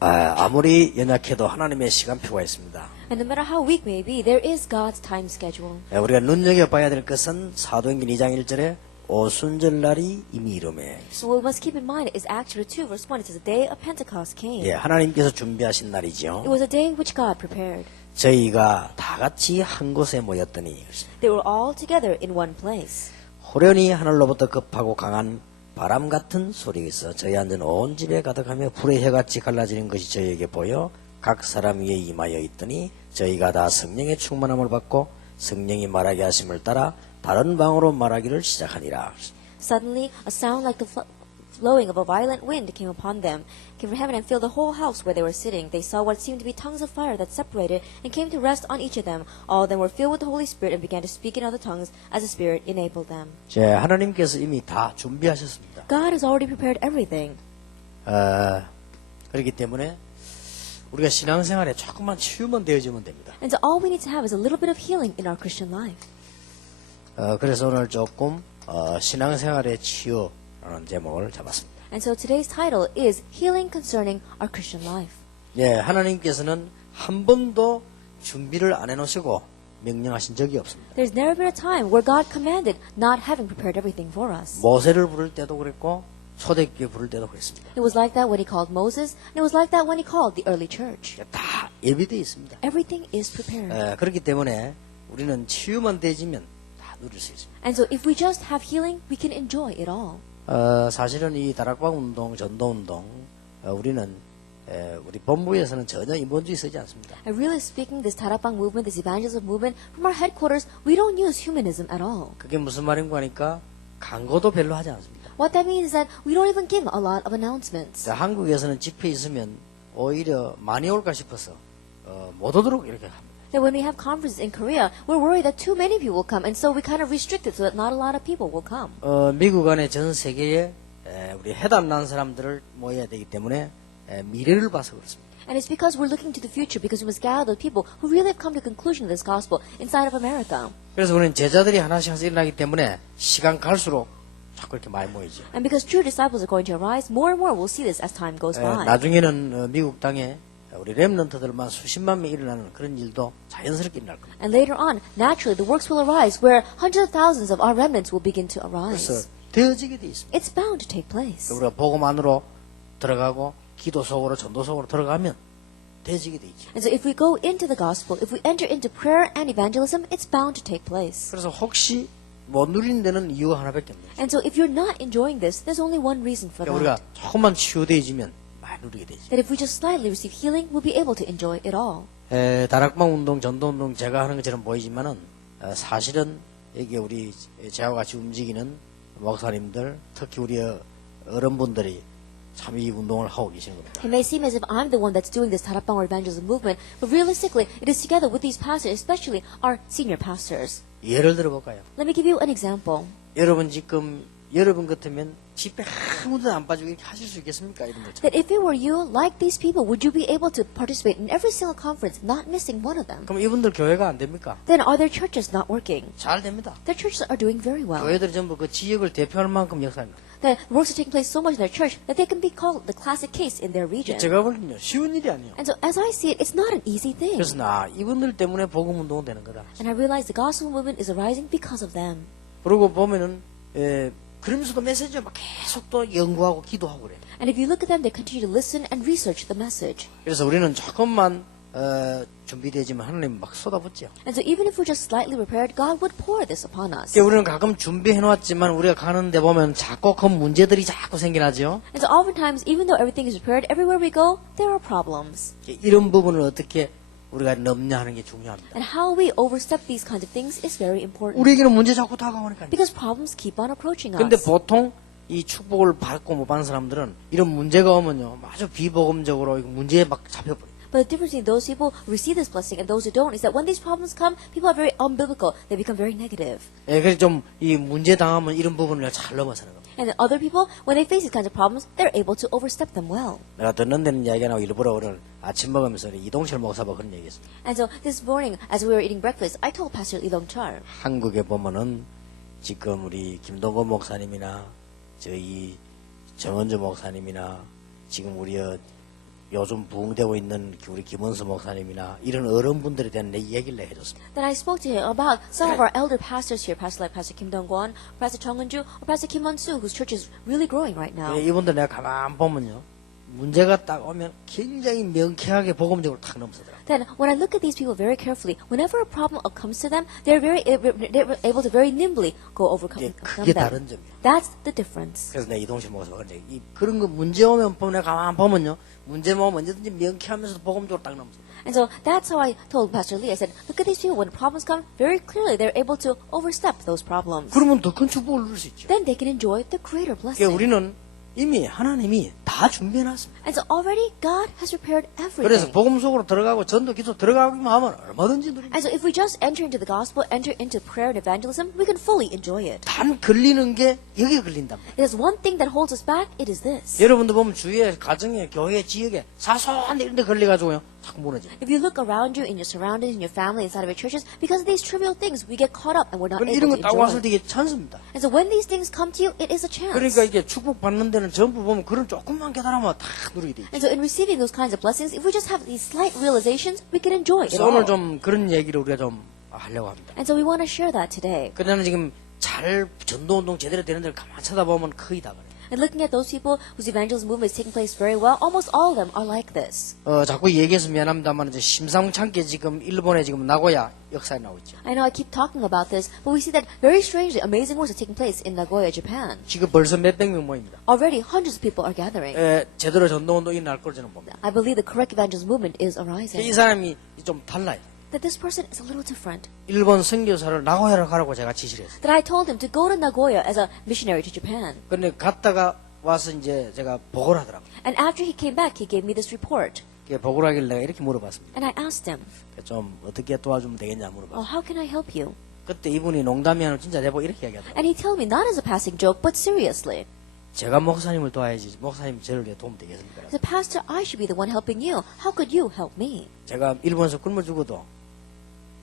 아무리 연약해도 하나님의 시간표가 있습니다. And no matter how weak may be, there is God's time schedule. 우리가 눈여겨봐야 될 것은 사도행전 2장 1절에 오순절날이 이미 이르매. So what we must keep in mind is Acts chapter 2 verse 1. It says the day of Pentecost came. 하나님께서 준비하신 날이죠. It was a day which God prepared. 저희가 다 같이 한 곳에 모였더니 They were all together in one place. 호련히 하늘로부터 급하고 강한 바람 같은 소리가 있어 저희 앉은 온 집에 가득하며 불의 혀같이 갈라지는 것이 저희에게 보여 각 사람 위에 임하여 있더니 저희가 다 성령의 충만함을 받고 성령이 말하게 하심을 따라 다른 방으로 말하기를 시작하니라. Suddenly, a sound like the blowing of a violent wind came upon them, came from heaven and filled the whole house where they were sitting. They saw what seemed to be tongues of fire that separated and came to rest on each of them. All of them were filled with the Holy Spirit and began to speak in other tongues as the Spirit enabled them. 하나님께서 이미 다 준비하셨습니다. God has already prepared everything. 그렇기 때문에 우리가 신앙생활에 조금만 치유만 되어지면 됩니다. And so all we need to have is a little bit of healing in our Christian life. 그래서 오늘 조금 신앙생활의 치유라는 제목을 잡았습니다. And so today's title is Healing Concerning Our Christian Life. 하나님께서는 한 번도 준비를 안 해놓으시고 명령하신 적이 없습니다. There's never been a time where God commanded not having prepared everything for us. 모세를 부를 때도 그랬고 초대교회 부를 때도 그랬습니다. It was like that when he called Moses, and it was like that when he called the early church. 다 예비되어 있습니다. Everything is prepared. 그렇기 때문에 우리는 치유만 되지면 다 누릴 수 있습니다. And so if we just have healing, we can enjoy it all. 사실은 이 다락방 운동, 전도 운동, 우리는 우리 본부에서는 전혀 인본주의 쓰지 않습니다. And really speaking, this Tarapang movement, this evangelism movement, from our headquarters, we don't use humanism at all. 그게 무슨 말인가 하니까 광고도 별로 하지 않습니다. What that means is that we don't even give a lot of announcements. 한국에서는 집회 있으면 오히려 많이 올까 싶어서 못 오도록 이렇게 합니다. That when we have conferences in Korea, we're worried that too many people will come, and so we kind of restrict it so that not a lot of people will come. 미국 안에 전 세계에 우리 해답 난 사람들을 모여야 되기 때문에 미래를 봐서 그렇습니다. And it's because we're looking to the future, because we must gather the people who really have come to the conclusion of this gospel inside of America. 그래서 우리는 제자들이 하나씩 일어나기 때문에 시간 갈수록 자꾸 이렇게 많이 모이죠. And because true disciples are going to arise, more and more we'll see this as time goes by. 나중에는 미국 땅에 우리 렘넌트들만 수십만 명 일어나는 그런 일도 자연스럽게 일어날 겁니다. And later on, naturally, the works will arise where hundreds of thousands of our remnants will begin to 그래서 arise. 되어지게 돼 있습니다. It's bound to take place. 우리가 복음 안으로 들어가고 기도 속으로 전도 속으로 들어가면 되어지게 돼 있죠. And so if we go into the gospel, if we enter into prayer and evangelism, it's bound to take place. 그래서 혹시 못 누리는 데는 이유가 하나밖에 없습니다. And so if you're not enjoying this, there's only one reason for 그러니까 우리가 that. 조금만 치유되어지면 많이 누리게 되죠. That if we just slightly receive healing, we'll be able to enjoy it all. 다락방 운동, 전도 운동 제가 하는 것처럼 보이지만은 사실은 여기 우리 저와 같이 움직이는 목사님들, 특히 우리 어른분들이 참 이 운동을 하고 계시는 겁니다. It may seem as if I'm the one that's doing this Tarapang or evangelism movement, but realistically, it is together with these pastors, especially our senior pastors. 예를 들어 볼까요? Let me give you an example. 여러분 지금 여러분 같으면 집회 아무도 안 빠지고 이렇게 하실 수 있겠습니까? 이런 거죠. That if it were you, like these people, would you be able to participate in every single conference, not missing one of them? 그럼 이분들 교회가 안 됩니까? Then are their churches not working? 잘 됩니다. Their churches are doing very well. 교회들이 전부 그 지역을 대표할 만큼 역사입니다. The works are taking place so much in their church that they can be called the classic case in their region. 제가 보기엔요 쉬운 일이 아니에요. And so as I see it, it's not an easy thing. 그래서 나 이분들 때문에 복음 운동은 되는 거다. And I realize the gospel movement is arising because of them. 그러고 보면은 그러면서도 메시지를 막 계속 또 연구하고 기도하고 그래요. And if you look at them, they continue to listen and research the message. 그래서 우리는 조금만 준비되지만 하나님 막 쏟아붓죠. And so even if we're just slightly prepared, God would pour this upon us. 그러니까 우리는 가끔 준비해 놓았지만 우리가 가는데 보면 자꾸 그 문제들이 자꾸 생겨나죠. And so oftentimes, even though everything is prepared, everywhere we go, there are problems. 이런 부분을 어떻게 우리가 넘냐 하는 게 중요합니다. And how we overstep these kinds of things is very important. 우리에게는 문제 자꾸 다가오니까요. Because problems keep on approaching 근데 us. 보통 이 축복을 받고 못 받는 사람들은 이런 문제가 오면요 아주 비복음적으로 문제에 막 잡혀버려요. But the difference between those people who receive this blessing and those who don't is that when these problems come, people are very unbiblical. They become very negative. 그래서 좀 이 문제 당하면 이런 부분을 잘 넘어서는 겁니다. And then other people, when they face these kinds of problems, they're able to overstep them well. 내가 듣는 데는 이야기가 나고 일부러 오늘 아침 먹으면서 이동철 목사가 그런 얘기했습니다. And so this morning, as we were eating breakfast, I told Pastor Lee Dong Char, 한국에 보면은 지금 우리 김동건 목사님이나 저희 정은주 목사님이나 지금 우리 요즘 부흥되고 있는 우리 김원수 목사님이나 이런 어른분들에 대한 내 얘기를 해줬습니다. Then I spoke to him about some of our elder pastors here, like Pastor Kim Dong-kwon, Pastor Chung Eun-ju, or Pastor Kim Won-soo, whose church is really growing right now. 이분들 내가 가만 보면요, 문제가 딱 오면 굉장히 명쾌하게 복음적으로 탁 넘서더라고요. Then, when I look at these people very carefully, whenever a problem comes to them, they're able to very nimbly go overcome 그게 다른 them. 점이에요. That's the difference. 그래서 내가 이동식 목사가 그런 거 문제 오면 내가 가만 보면요, 문제 오면 언제든지 명쾌하면서도 복음적으로 딱 넘서. And so that's how I told Pastor Lee. I said, look at these people. When problems come, very clearly they're able to overstep those problems. 그러면 더 큰 축복을 누릴 수 있죠. Then they can enjoy the greater 그러니까 blessing. 우리는 이미 하나님이 다 준비해놨습니다. And so already God has prepared 그래서 everything. 복음 속으로 들어가고 전도 기도 들어가기만 하면 얼마든지 누립니다. And so if we just enter into the gospel, enter into prayer and evangelism, we can fully enjoy it. 단 걸리는 게 여기에 걸린단 말이에요. There's one thing that holds us back, it is this. 여러분도 보면 주위에 가정에 교회 지역에 사소한 이런 데 걸려가지고요 자꾸 무너져요. If you look around you, in your surroundings, in your family, inside of your churches, because of these trivial things, we get caught up and we're not 그럼 able 이런 to 거 딱 enjoy 왔을 it. 때 이게 찬스입니다. And so when these things come to you, it is a chance. 그러니까 이게 축복 받는 데는 전부 보면 그런 조금만 깨달으면 다 누리게 돼 있죠. And so in receiving those kinds of blessings, if we just have these slight realizations, we can enjoy it 그래서 오늘 all. 좀 그런 얘기를 우리가 좀 하려고 합니다. And so we want to share that today. 그러나 지금 잘 전도운동 제대로 되는 데를 가만 쳐다보면 거의 다 그래요. And looking at those people whose evangelism movement is taking place very well, almost all of them are like this. 자꾸 얘기해서 미안합니다만 이제 심상찮게 지금 일본에 지금 나고야 역사에 나오고 있죠. I know I keep talking about this, but we see that very strangely, amazing works are taking place in Nagoya, Japan. 지금 벌써 몇백 명 모입니다. Already hundreds of people are gathering. 제대로 전도운동이 날 걸 저는 봅니다. I believe the correct evangelism movement is 이 arising. 사람이 좀 달라요. That this person is a little different. 일본 선교사를 나고야를 가라고 제가 지시를 했어요. That I told him to go to Nagoya as a missionary to Japan. 근데 갔다가 와서 이제 제가 보고를 하더라고요. And after he came back, he gave me this report. 보고를 하길래 내가 이렇게 물어봤습니다. And I asked him, 좀 어떻게 도와주면 되겠냐 oh, 물어봤어요. how can I help you? 그때 이분이 농담이 아니라 진짜 내보고 이렇게 얘기하더라고요. And he told me, not as a passing joke, but seriously. 제가 목사님을 도와야지 목사님 저를 위해 도움 되겠습니까? As a pastor, I should be the one helping you. How could you help me? 제가 일본에서 굶어 죽어도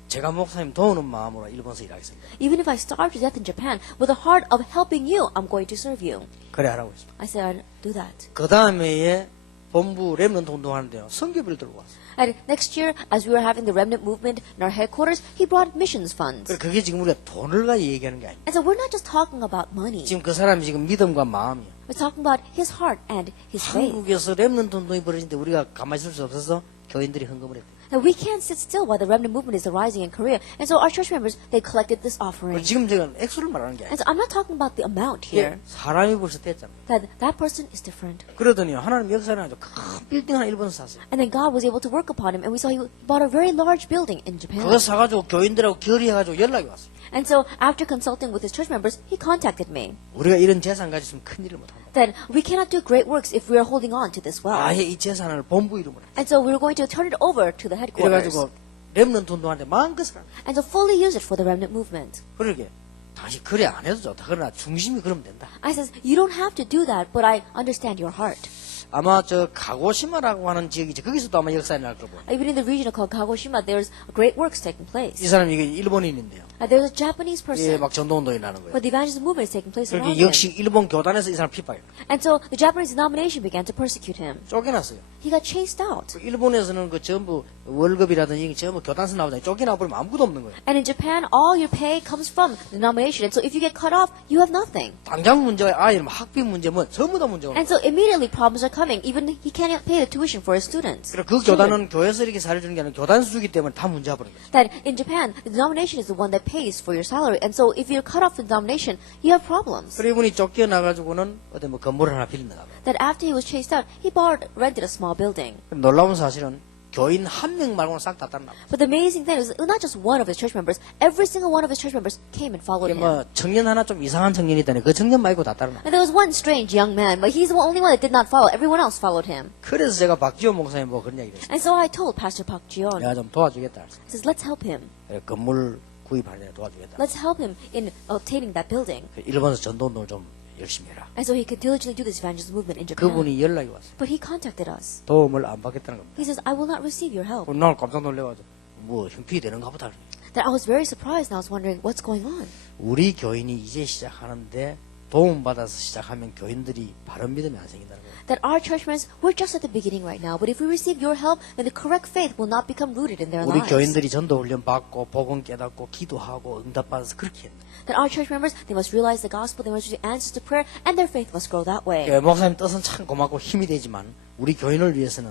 제가 목사님 도우는 마음으로 일본에서 일하겠습니다. Even if I starve to death in Japan, with a heart of helping you, I'm going to serve you. 그래 하라고 했습니다. I said, I'll do that. 그 다음에 본부 랩런트 운동하는데요. 선교비를 들고 왔어요. And next year, as we were having the remnant movement in our headquarters, he brought missions funds. 그게 지금 우리가 돈을 가지고 얘기하는 게 아닙니다. And so we're not just talking about money. 지금 그 사람이 지금 믿음과 마음이요. We're talking about his heart and his faith. 한국에서 랩런트 운동이 벌어지는데 우리가 가만히 있을 수 없어서 교인들이 헌금을 했대요. And we can't sit still while the remnant movement is arising in Korea. And so our church members, they collected this offering. 지금 제가 액수를 말하는 게 And 아니에요. so I'm not talking about the amount here. 사람이 벌써 됐잖아요. That person is different. 그러더니 하나님 역사를 아주 큰 빌딩 하나 일본에서 샀어요. And then God was able to work upon him. And we saw he bought a very large building in Japan. 그거 사가지고 교인들하고 결의해가지고 연락이 왔어요. And so after consulting with his church members, he contacted me. 우리가 이런 재산 가지고 있으면 큰 일을 못합니다. Then we cannot do great works if we are holding on to this wealth. 아예 이 재산을 본부 이름으로 And so we're going to turn it over to the headquarters. 그래가지고 랩런트 운동하는데 마음껏을 합니다. And so fully use it for the remnant movement. 그러게 당신 그래 안 해도 좋다. 그러나 중심이 그러면 된다. I says, you don't have to do that, but I understand your heart. 아마 저 가고시마라고 하는 지역이죠. 거기서도 아마 역사에 날 거고. Even in the region called Kagoshima, there's great works taking 이 place. 사람이 이게 일본인인데요. There's a Japanese 예, person, 막 전도운동이 나는 거예요. but the evangelism movement is taking place around 그렇게 him. 역시 일본 교단에서 이 사람 핍박해요. And so the Japanese denomination began to persecute him. 쫓겨났어요. He got chased out. 그 일본에서는 그 전부 월급이라든지 이게 전부 교단에서 나오잖아요. 쫓겨나 버리면 아무것도 없는 거예요. And in Japan, all your pay comes from the denomination. And so if you get cut off, you have nothing. 당장 문제가 아이는 학비 문제 뭐 전부 다 문제가 And so immediately problems are coming. Even he can't pay the tuition for his students. 그래서 그 교단은 교회에서 이렇게 살려주는 게 아니라 교단 수주기 때문에 다 문제가 버린 거예요. That in Japan, the denomination is the one that pays for your salary. And so if you're cut off from the denomination, you have problems. 그래 이분이 쫓겨나가지고는 어디 뭐 건물을 하나 빌렸나 봐요. That after he was chased out, he rented a small building. 놀라운 사실은 교인 한 명 말고는 싹 다 따르나 봐요. But the amazing thing is not just one of his church members, every single one of his church members came and followed him. 뭐 청년 하나 좀 이상한 청년이 있다네. 그 청년 말고 다 따르나. And there was one strange young man, but he's the only one that did not follow. Everyone else followed him. 그래서 제가 박지호 목사님 보고 그런 얘기를 했어요. And so I told Pastor Park Ji-yeon, 내가 좀 도와주겠다. I says, let's help him. 그래, 건물 구입하는 데 도와주겠다. Let's help him in obtaining that building. 일본에서 전도운동을 좀 열심히 해라. And so he could diligently do this evangelism movement in Japan. 그분이 연락이 왔어요. But he contacted us. 도움을 안 받겠다는 겁니다. He says, I will not receive your help. 나 깜짝 놀래가지고 뭐 형편이 되는가 보다. That I was very surprised and I was wondering what's going on. 우리 교인이 이제 시작하는데 도움받아서 시작하면 교인들이 바른 믿음이 안 생긴다는 거예요. That our church members, we're just at the beginning right now, but if we receive your help, then the correct faith will not become rooted in their 우리 lives. 교인들이 전도 훈련 받고 복음 깨닫고 기도하고 응답받아서 그렇게 했는데 That our church members, they must realize the gospel, they must receive answers to prayer, and their faith must grow that way. 예, 목사님 뜻은 참 고맙고 힘이 되지만 우리 교인을 위해서는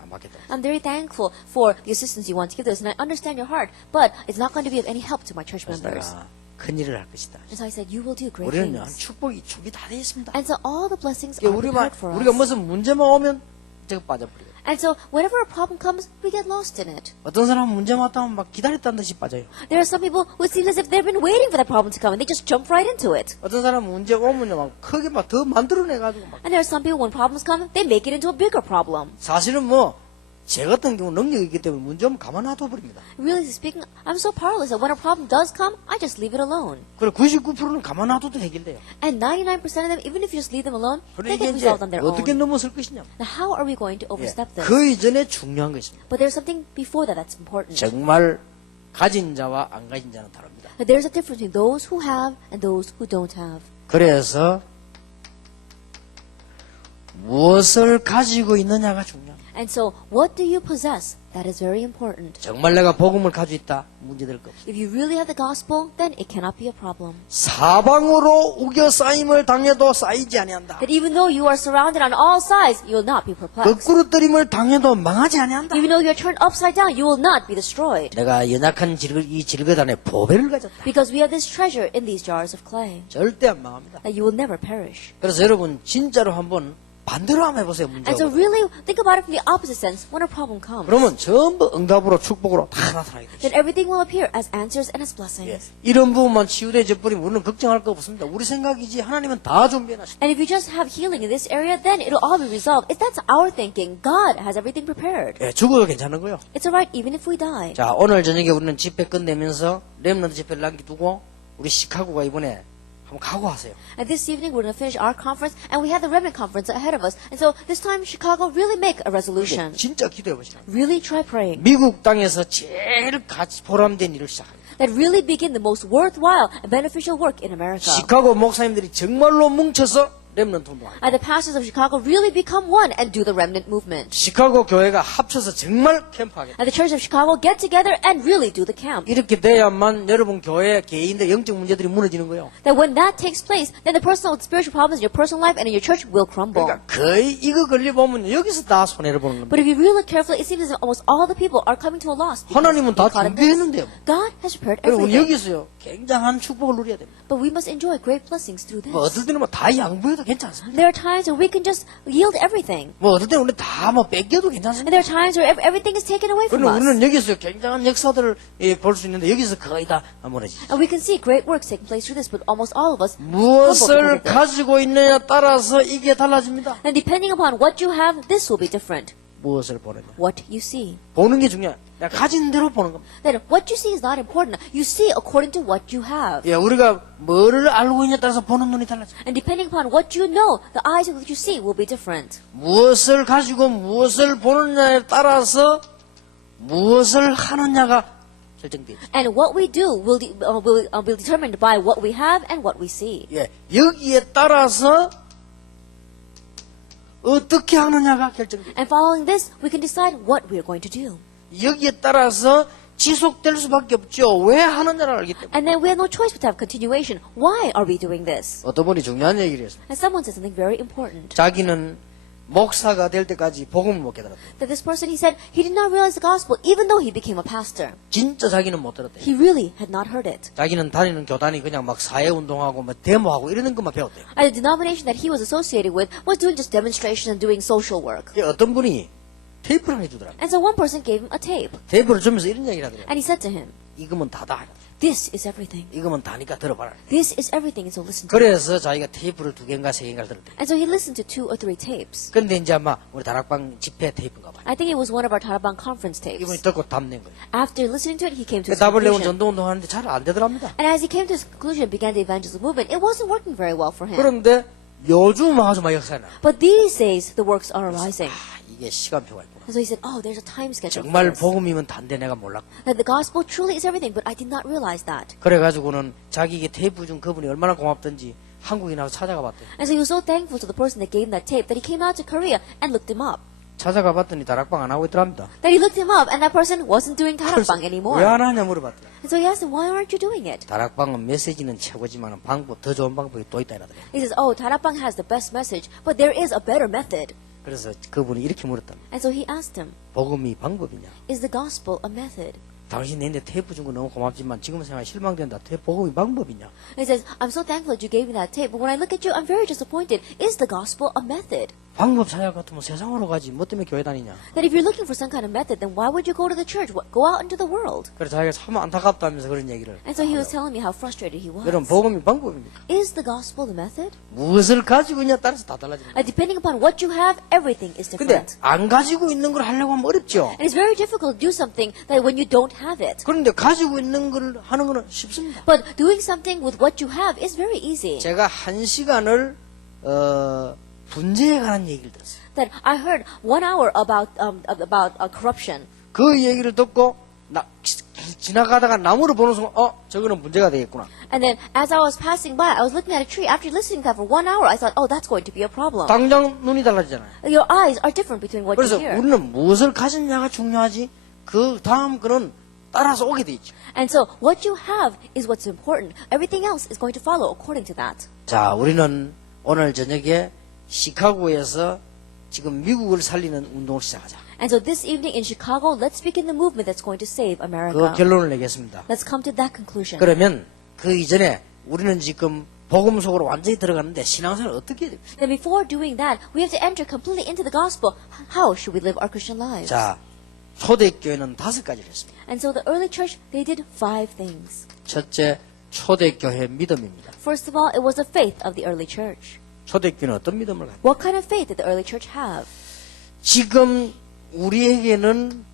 안 맞겠다. I'm very thankful for the assistance you want to give us, and I understand your heart, but it's not going to be of any help to my church 그래서 members. 내가 큰 일을 할 것이다. And so I said, you will do great 우리는 things. 축복이 준비 다 되어 있습니다. And so all the blessings 예, are prepared for 우리가 us. 무슨 문제만 오면 제가 빠져버려요. And so whenever a problem comes, we get lost in it. 어떤 사람은 문제 왔다면 막 기다렸다는 듯이 빠져요. There are some people who it seems as if they've been waiting for that problem to come, and they just jump right into it. 어떤 사람은 문제 오면요 막 크게 막 더 만들어내가지고 막 And there are some people, when problems come, they make it into a bigger problem. 사실은 뭐 제 같은 경우 능력이 있기 때문에 문제 오면 가만 놔둬 버립니다. Really speaking, I'm so powerless that when a problem does come, I just leave it alone. 그리고 99%는 가만 놔둬도 해결돼요. And 99% of them, even if you just leave them alone, 그런데 they 이게 get 이제 resolved on their 어떻게 own. 넘어설 것이냐. Now, how are we going to 예, overstep this? 그 이전에 중요한 거 있습니다. But there's something before that that's important. 정말 가진 자와 안 가진 자는 다릅니다. That there's a difference between those who have and those who don't have. 그래서 무엇을 가지고 있느냐가 중요합니다. And so, what do you possess? That is very important. 정말 내가 복음을 가지고 있다 문제될 거 없어요. If you really have the gospel, then it cannot be a problem. 사방으로 우겨 쌓임을 당해도 쌓이지 아니한다. That even though you are surrounded on all sides, you will not be perplexed. 거꾸로 뜨림을 당해도 망하지 아니한다. Even though you are turned upside down, you will not be destroyed. 내가 연약한 이 질거단에 보배를 가졌다. Because we have this treasure in these jars of clay. 절대 안 망합니다. That you will never perish. 그래서 여러분 진짜로 한번 반대로 한번 해보세요. 문제가. And so really think about it from the opposite sense when a problem comes. 그러면 전부 응답으로 축복으로 다 나타나게 되죠. Then everything will appear as answers and as 예. blessings. 이런 부분만 치유되어 버리면 우리는 걱정할 거 없습니다. 우리 생각이지 하나님은 다 준비해놨습니다. And if you just have healing in this area, then it'll all be resolved. If that's our thinking, God has everything prepared. 예, 죽어도 괜찮은 거요. It's alright even if we die. 자, 오늘 저녁에 우리는 집회 끝내면서 렘넌트 집회를 남겨두고 우리 시카고가 이번에 한번 각오하세요. And this evening we're going to finish our conference, and we have the Remnant Conference ahead of us. And so this time, Chicago, really make a resolution. 진짜 기도해 보시라. Really try praying. 미국 땅에서 제일 같이 보람된 일을 시작합니다. That really begin the most worthwhile and beneficial work in America. 시카고 목사님들이 정말로 뭉쳐서 렘넌트 운동합니다. And the pastors of Chicago really become one and do the remnant movement. 시카고 교회가 합쳐서 정말 캠프하겠다. And the church of Chicago get together and really do the camp. 이렇게 돼야만 여러분 교회 개인들 영적 문제들이 무너지는 거예요. That when that takes place, then the personal spiritual problems in your personal life and in your church will crumble. 그러니까 거의 이거 걸려 보면 여기서 다 손해를 보는 겁니다. But if you really look carefully, it seems as if almost all the people are coming to a loss. because 하나님은 다 they caught in this. 준비했는데요. God has prepared 그리고 우리 everything. 여기서요 굉장한 축복을 누려야 됩니다. But we must enjoy great blessings through this. 뭐 어떨 때는 뭐 다 양보해도 괜찮습니다. There are times where we can just yield everything. 뭐 어떨 때는 우리 다 뭐 뺏겨도 And 괜찮습니다. there are times where everything is taken away from 그러나 us. 우리는 여기서 굉장한 역사들을 볼 수 있는데 여기서 거의 다 무너지죠. And we can see great works taking place through this, but almost all of us 무엇을 crumble because of this. 가지고 있느냐에 따라서 이게 달라집니다. And depending upon what you have, this will be different. 무엇을 보느냐. What you see. 보는 게 중요해. 내가 가진 대로 보는 겁니다. Then what you see is not important. You see according to what you have. 예, 우리가 뭐를 알고 있냐에 따라서 보는 눈이 달라져. And depending upon what you know, the eyes of what you see will be different. 무엇을 가지고 무엇을 보느냐에 따라서 무엇을 하느냐가 결정되죠. And what we do will be determined by what we have and what we see. 예, 여기에 따라서 어떻게 하느냐가 결정돼요. And following this, we can decide what we are going to do. 여기에 따라서 지속될 수밖에 없죠. 왜 하느냐를 알기 때문에. And then we have no choice but to have continuation. Why are we doing this? 어떤 분이 중요한 얘기를 했습니다. And someone said something very important. 자기는 목사가 될 때까지 복음을 못 깨달았다. That this person, he said, he did not realize the gospel even though he became a pastor. 진짜 자기는 못 들었대. He really had not heard it. 자기는 다니는 교단이 그냥 막 사회운동하고 막 데모하고 이러는 것만 배웠대요. And the denomination that he was associated with was doing just demonstrations and doing social work. 어떤 분이 테이프를 해주더라고요. And so one person gave him a tape. 테이프를 주면서 이런 얘기를 하더라고요. And he said to him, 이거면 다다. this is everything. 이거면 다니까 들어봐라. This is everything, and so listen to it. 그래서 자기가 테이프를 2개인가 3개인가 들었대. And so he listened to 2 or 3 tapes. 근데 이제 아마 우리 다락방 집회 테이프인가 봐요. I think it was one of our Tarabang conference tapes. 이분이 듣고 답 낸 거예요. After listening to it, he came to his 답을 내고 conclusion. 전도운동 하는데 잘 안 되더랍니다. And as he came to his conclusion and began the evangelism movement, it wasn't working very well for him. 그런데 요즘 아주 막 역사나. But these days, the works are arising. 이게 시간표가 있구나. And so he said, oh, there's a time schedule for 정말 this. 복음이면 단데 내가 몰랐고. That the gospel truly is everything, but I did not realize that. 그래가지고는 자기에게 테이프 준 그분이 얼마나 고맙던지 한국에 나와서 찾아가 봤대. And so he was so thankful to the person that gave him that tape that he came out to Korea and looked him up. 찾아가 봤더니 다락방 안 하고 있더랍니다. That he looked him up and that person wasn't doing 그래서 다락방 anymore. 왜 안 하냐 물어봤더라. And so he asked him, why aren't you doing it? 다락방은 메시지는 최고지만 방법 더 좋은 방법이 또 있다 이러더래. He says, oh, 다락방 has the best message, but there is a better method. 그래서 그분이 이렇게 물었다. And so he asked him, 복음이 방법이냐? is the gospel a method? 당신 내한테 테이프 준 거 너무 고맙지만 지금 생각 실망된다. 복음이 방법이냐? He says, I'm so thankful that you gave me that tape, but when I look at you, I'm very disappointed. Is the gospel a method? 방법 찾아 같으면 세상으로 가지. 뭐 때문에 교회 다니냐? That if you're looking for some kind of method, then why would you go to the church? What, go out into the world. 그래서 자기가 참 안타깝다면서 그런 얘기를. And so he was telling me how frustrated he was. 여러분 복음이 방법입니까? Is the gospel the method? 무엇을 가지고 있냐에 따라서 다 달라집니다. Depending upon what you have, everything is 근데 different. 안 가지고 있는 걸 하려고 하면 어렵죠. And it's very difficult to do something that when you don't have it. 그런데 가지고 있는 걸 하는 거는 쉽습니다. But doing something with what you have is very easy. 제가 1시간을 분재에 관한 얘기를 들었어요. That I heard 1 hour about corruption. 그 얘기를 듣고 지나가다가 나무를 보는 순간 저거는 문제가 되겠구나. And then as I was passing by, I was looking at a tree. After listening to that for 1 hour, I thought, oh, that's going to be a problem. 당장 눈이 달라지잖아요. Your eyes are different between what 그래서 you hear. 우리는 무엇을 가졌냐가 중요하지 그 다음 거는 따라서 오게 돼 있죠. And so what you have is what's important. Everything else is going to follow according to that. 자, 우리는 오늘 저녁에 시카고에서 지금 미국을 살리는 운동을 시작하자. And so this evening in Chicago, let's begin the movement that's going to save 그 America. 결론을 내겠습니다. Let's come to that conclusion. 그러면 그 이전에 우리는 지금 복음 속으로 완전히 들어갔는데 신앙생활을 어떻게 해야 됩니까? Then before doing that, we have to enter completely into the gospel. How should we live our Christian lives? 자, 초대교회는 5가지를 했습니다. And so the early church, they did 5 things. 첫째, 초대교회 믿음입니다. First of all, it was the faith of the early church. 초대교회는 어떤 믿음을 가지고? What kind of faith did the early church have? 지금 우리에게는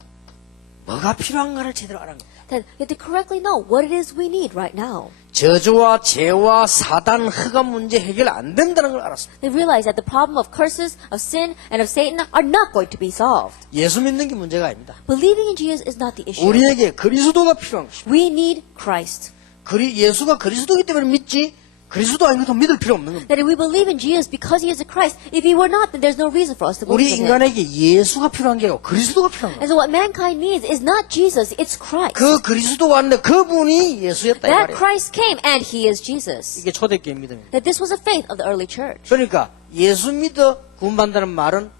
뭐가 필요한가를 제대로 알아야 합니다. That you have to correctly know what it is we need right now. 저주와 죄와 사단 흑암 문제 해결 안 된다는 걸 알았습니다. They realized that the problem of curses, of sin, and of Satan are not going to be solved. 예수 믿는 게 문제가 아닙니다. Believing in Jesus is not the issue. 우리에게 그리스도가 필요한 것입니다. We need Christ. 예수가 그리스도이기 때문에 믿지 그리스도 아닌 것도 믿을 필요 없는 겁니다. That if we believe in Jesus because he is the Christ, if he were not, then there's no reason for us to 우리 believe in him. 인간에게 예수가 필요한 게 아니고 그리스도가 필요한 거예요. And so what mankind needs is not Jesus, it's Christ. 그 그리스도가 왔는데 그분이 예수였다 이 That 말이에요. Christ came and he is Jesus. 이게 초대교회 믿음입니다. That this was a faith of the early church. 그러니까 예수 믿어 구원받는다는 말은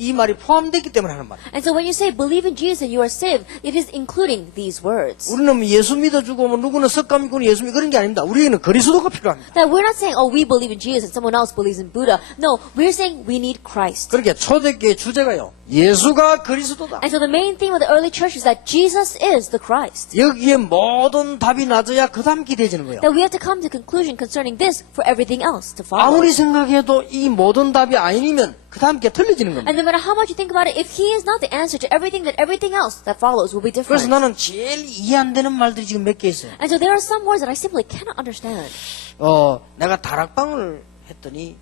이 말이 포함되기 때문에 하는 말이에요. And so when you say believe in Jesus and you are saved, it is including these words. 우리는 예수 믿어주고 뭐 누구는 석가 믿고 예수 믿고 그런 게 아닙니다. 우리에게는 그리스도가 필요합니다. That we're not saying, oh, we believe in Jesus and someone else believes in Buddha. No, we're saying we need Christ. 그러니까 초대교회 주제가요. 예수가 그리스도다. And so the main theme of the early church is that Jesus is the Christ. 여기에 모든 답이 나져야 그 다음 기대해지는 거예요. That we have to come to conclusion concerning this for everything else to follow. 아무리 생각해도 이 모든 답이 아니면 그 다음 게 틀려지는 겁니다. And no matter how much you think about it, if he is not the answer to everything, then everything else that follows will be 그래서 different. 나는 제일 이해 안 되는 말들이 지금 몇 개 있어요. And so there are some words that I simply cannot understand. 내가 다락방을 했더니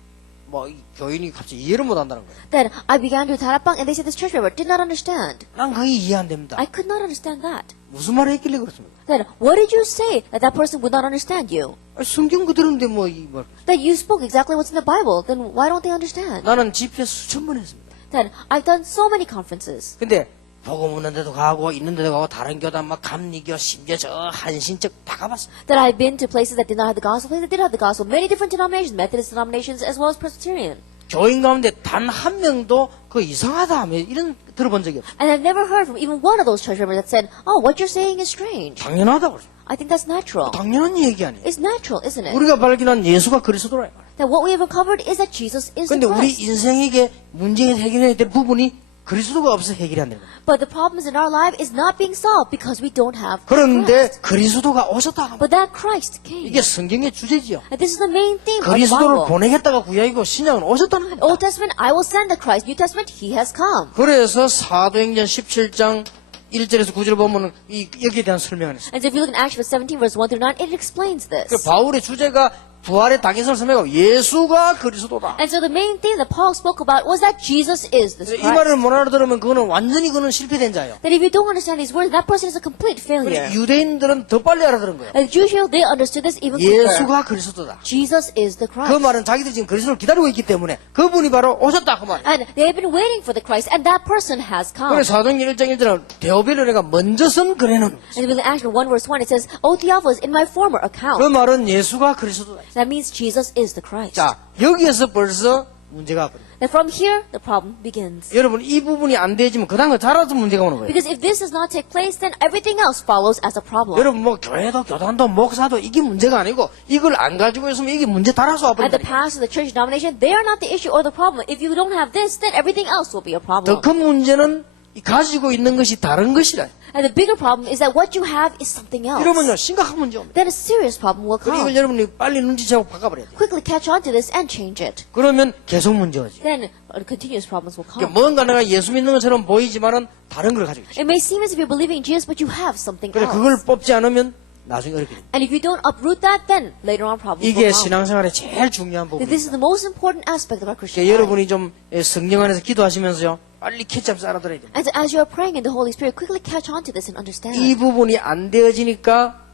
뭐 이 교인이 갑자기 이해를 못 한다는 거예요. Then I began to do Tarapang and they said this church member did not understand. 난 그게 이해 안 됩니다. I could not understand that. 무슨 말을 했길래 그렇습니까? Then what did you say that that person would not understand you? 성경 그대로인데 뭐 이 말. That you spoke exactly what's in the Bible. Then why don't they understand? 나는 집회 수천 번 했습니다. Then I've done so many conferences. 근데 복음 없는 데도 가고 있는 데도 가고 다른 교단 막 감리교 심지어 저 한신적 다 가봤습니다. That I've been to places that did not have the gospel, places that did have the gospel, many different denominations, Methodist denominations as well as Presbyterian. 교인 가운데 단 한 명도 그 이상하다 하며 이런 들어본 적이 없어요. And I've never heard from even one of those church members that said, oh, what you're saying is strange. 당연하다고 그러죠. I think that's natural. 당연한 얘기 아니에요. It's natural, isn't it? 우리가 발견한 예수가 그리스도라. That what we have uncovered is that Jesus is the 근데 우리 Christ. 인생에게 문제 해결해야 될 부분이 그리스도가 없어서 해결이 안 되는 거예요. But the problems in our life is not being solved because we don't have 그런데 Christ. 그리스도가 오셨다. But that Christ came. 이게 성경의 주제지요. And this is the main theme of the 그리스도를 Bible. 보내겠다가 구약이고 신약은 오셨다는 겁니다. Old Testament, I will send the Christ. New Testament, He has come. 그래서 사도행전 17장 1절에서 9절 보면은 여기에 대한 설명을 했어요. And so if you look in Acts 17 verse 1 through 9, it explains 그 this. 바울의 주제가 부활의 당에서 설명하고 예수가 그리스도다. And so the main thing that Paul spoke about was that Jesus is the 이 Christ. 말을 못 알아들으면 그거는 완전히 그는 실패된 자예요. That if you don't understand these words, that person is a complete failure. 유대인들은 더 빨리 알아들은 거예요. And the Jewish people, they understood this even quicker. 예수가 그리스도다. Jesus is the 그 Christ. 말은 자기들이 지금 그리스도를 기다리고 있기 때문에 그분이 바로 오셨다 그 말. And they have been waiting for the Christ, and that person has come. 그래서 사도행전 1장 1절은 데오빌로네가 먼저 쓴 글에는 And in Acts 1 verse 1, it says, O Theophilus, in my former 그 account. 말은 예수가 그리스도다. That means Jesus is the Christ. 자, 여기에서 벌써 문제가 벌어요. And from here, the problem begins. 여러분 이 부분이 안 되지면 그 다음에 자라서 문제가 오는 거예요. Because if this does not take place, then everything else follows as a problem. 여러분 뭐 교회도 교단도 목사도 이게 문제가 아니고 이걸 안 가지고 있으면 이게 문제 달아서 And the 와버린다. pastor, the church denomination, they are not the issue or the problem. If you don't have this, then everything else will be a problem. 더 큰 문제는 이 가지고 있는 것이 다른 것이라. And the bigger problem is that what you have is something else. 이러면요 심각한 문제 옵니다. Then a serious problem will 그리고 come. 이걸 여러분이 빨리 눈치채고 바꿔버려야 돼요. Quickly catch on to this and change it. 그러면 계속 문제 오지. Then continuous problems will come. 뭔가 내가 예수 믿는 것처럼 보이지만은 다른 걸 가지고 있죠. It may seem as if you're believing in Jesus, but you have something 그래 else. 그걸 뽑지 않으면 나중에 어렵게 됩니다. And if you don't uproot that, then later on problems 이게 will come. 신앙생활의 제일 중요한 부분이에요. This is the most important aspect of our Christian 그러니까 life. 여러분이 좀 성령 안에서 기도하시면서요. 빨리 캐치업 알아들어야 됩니다. And so as you are praying in the Holy Spirit, quickly catch on to this and understand. 이 부분이 안 되어지니까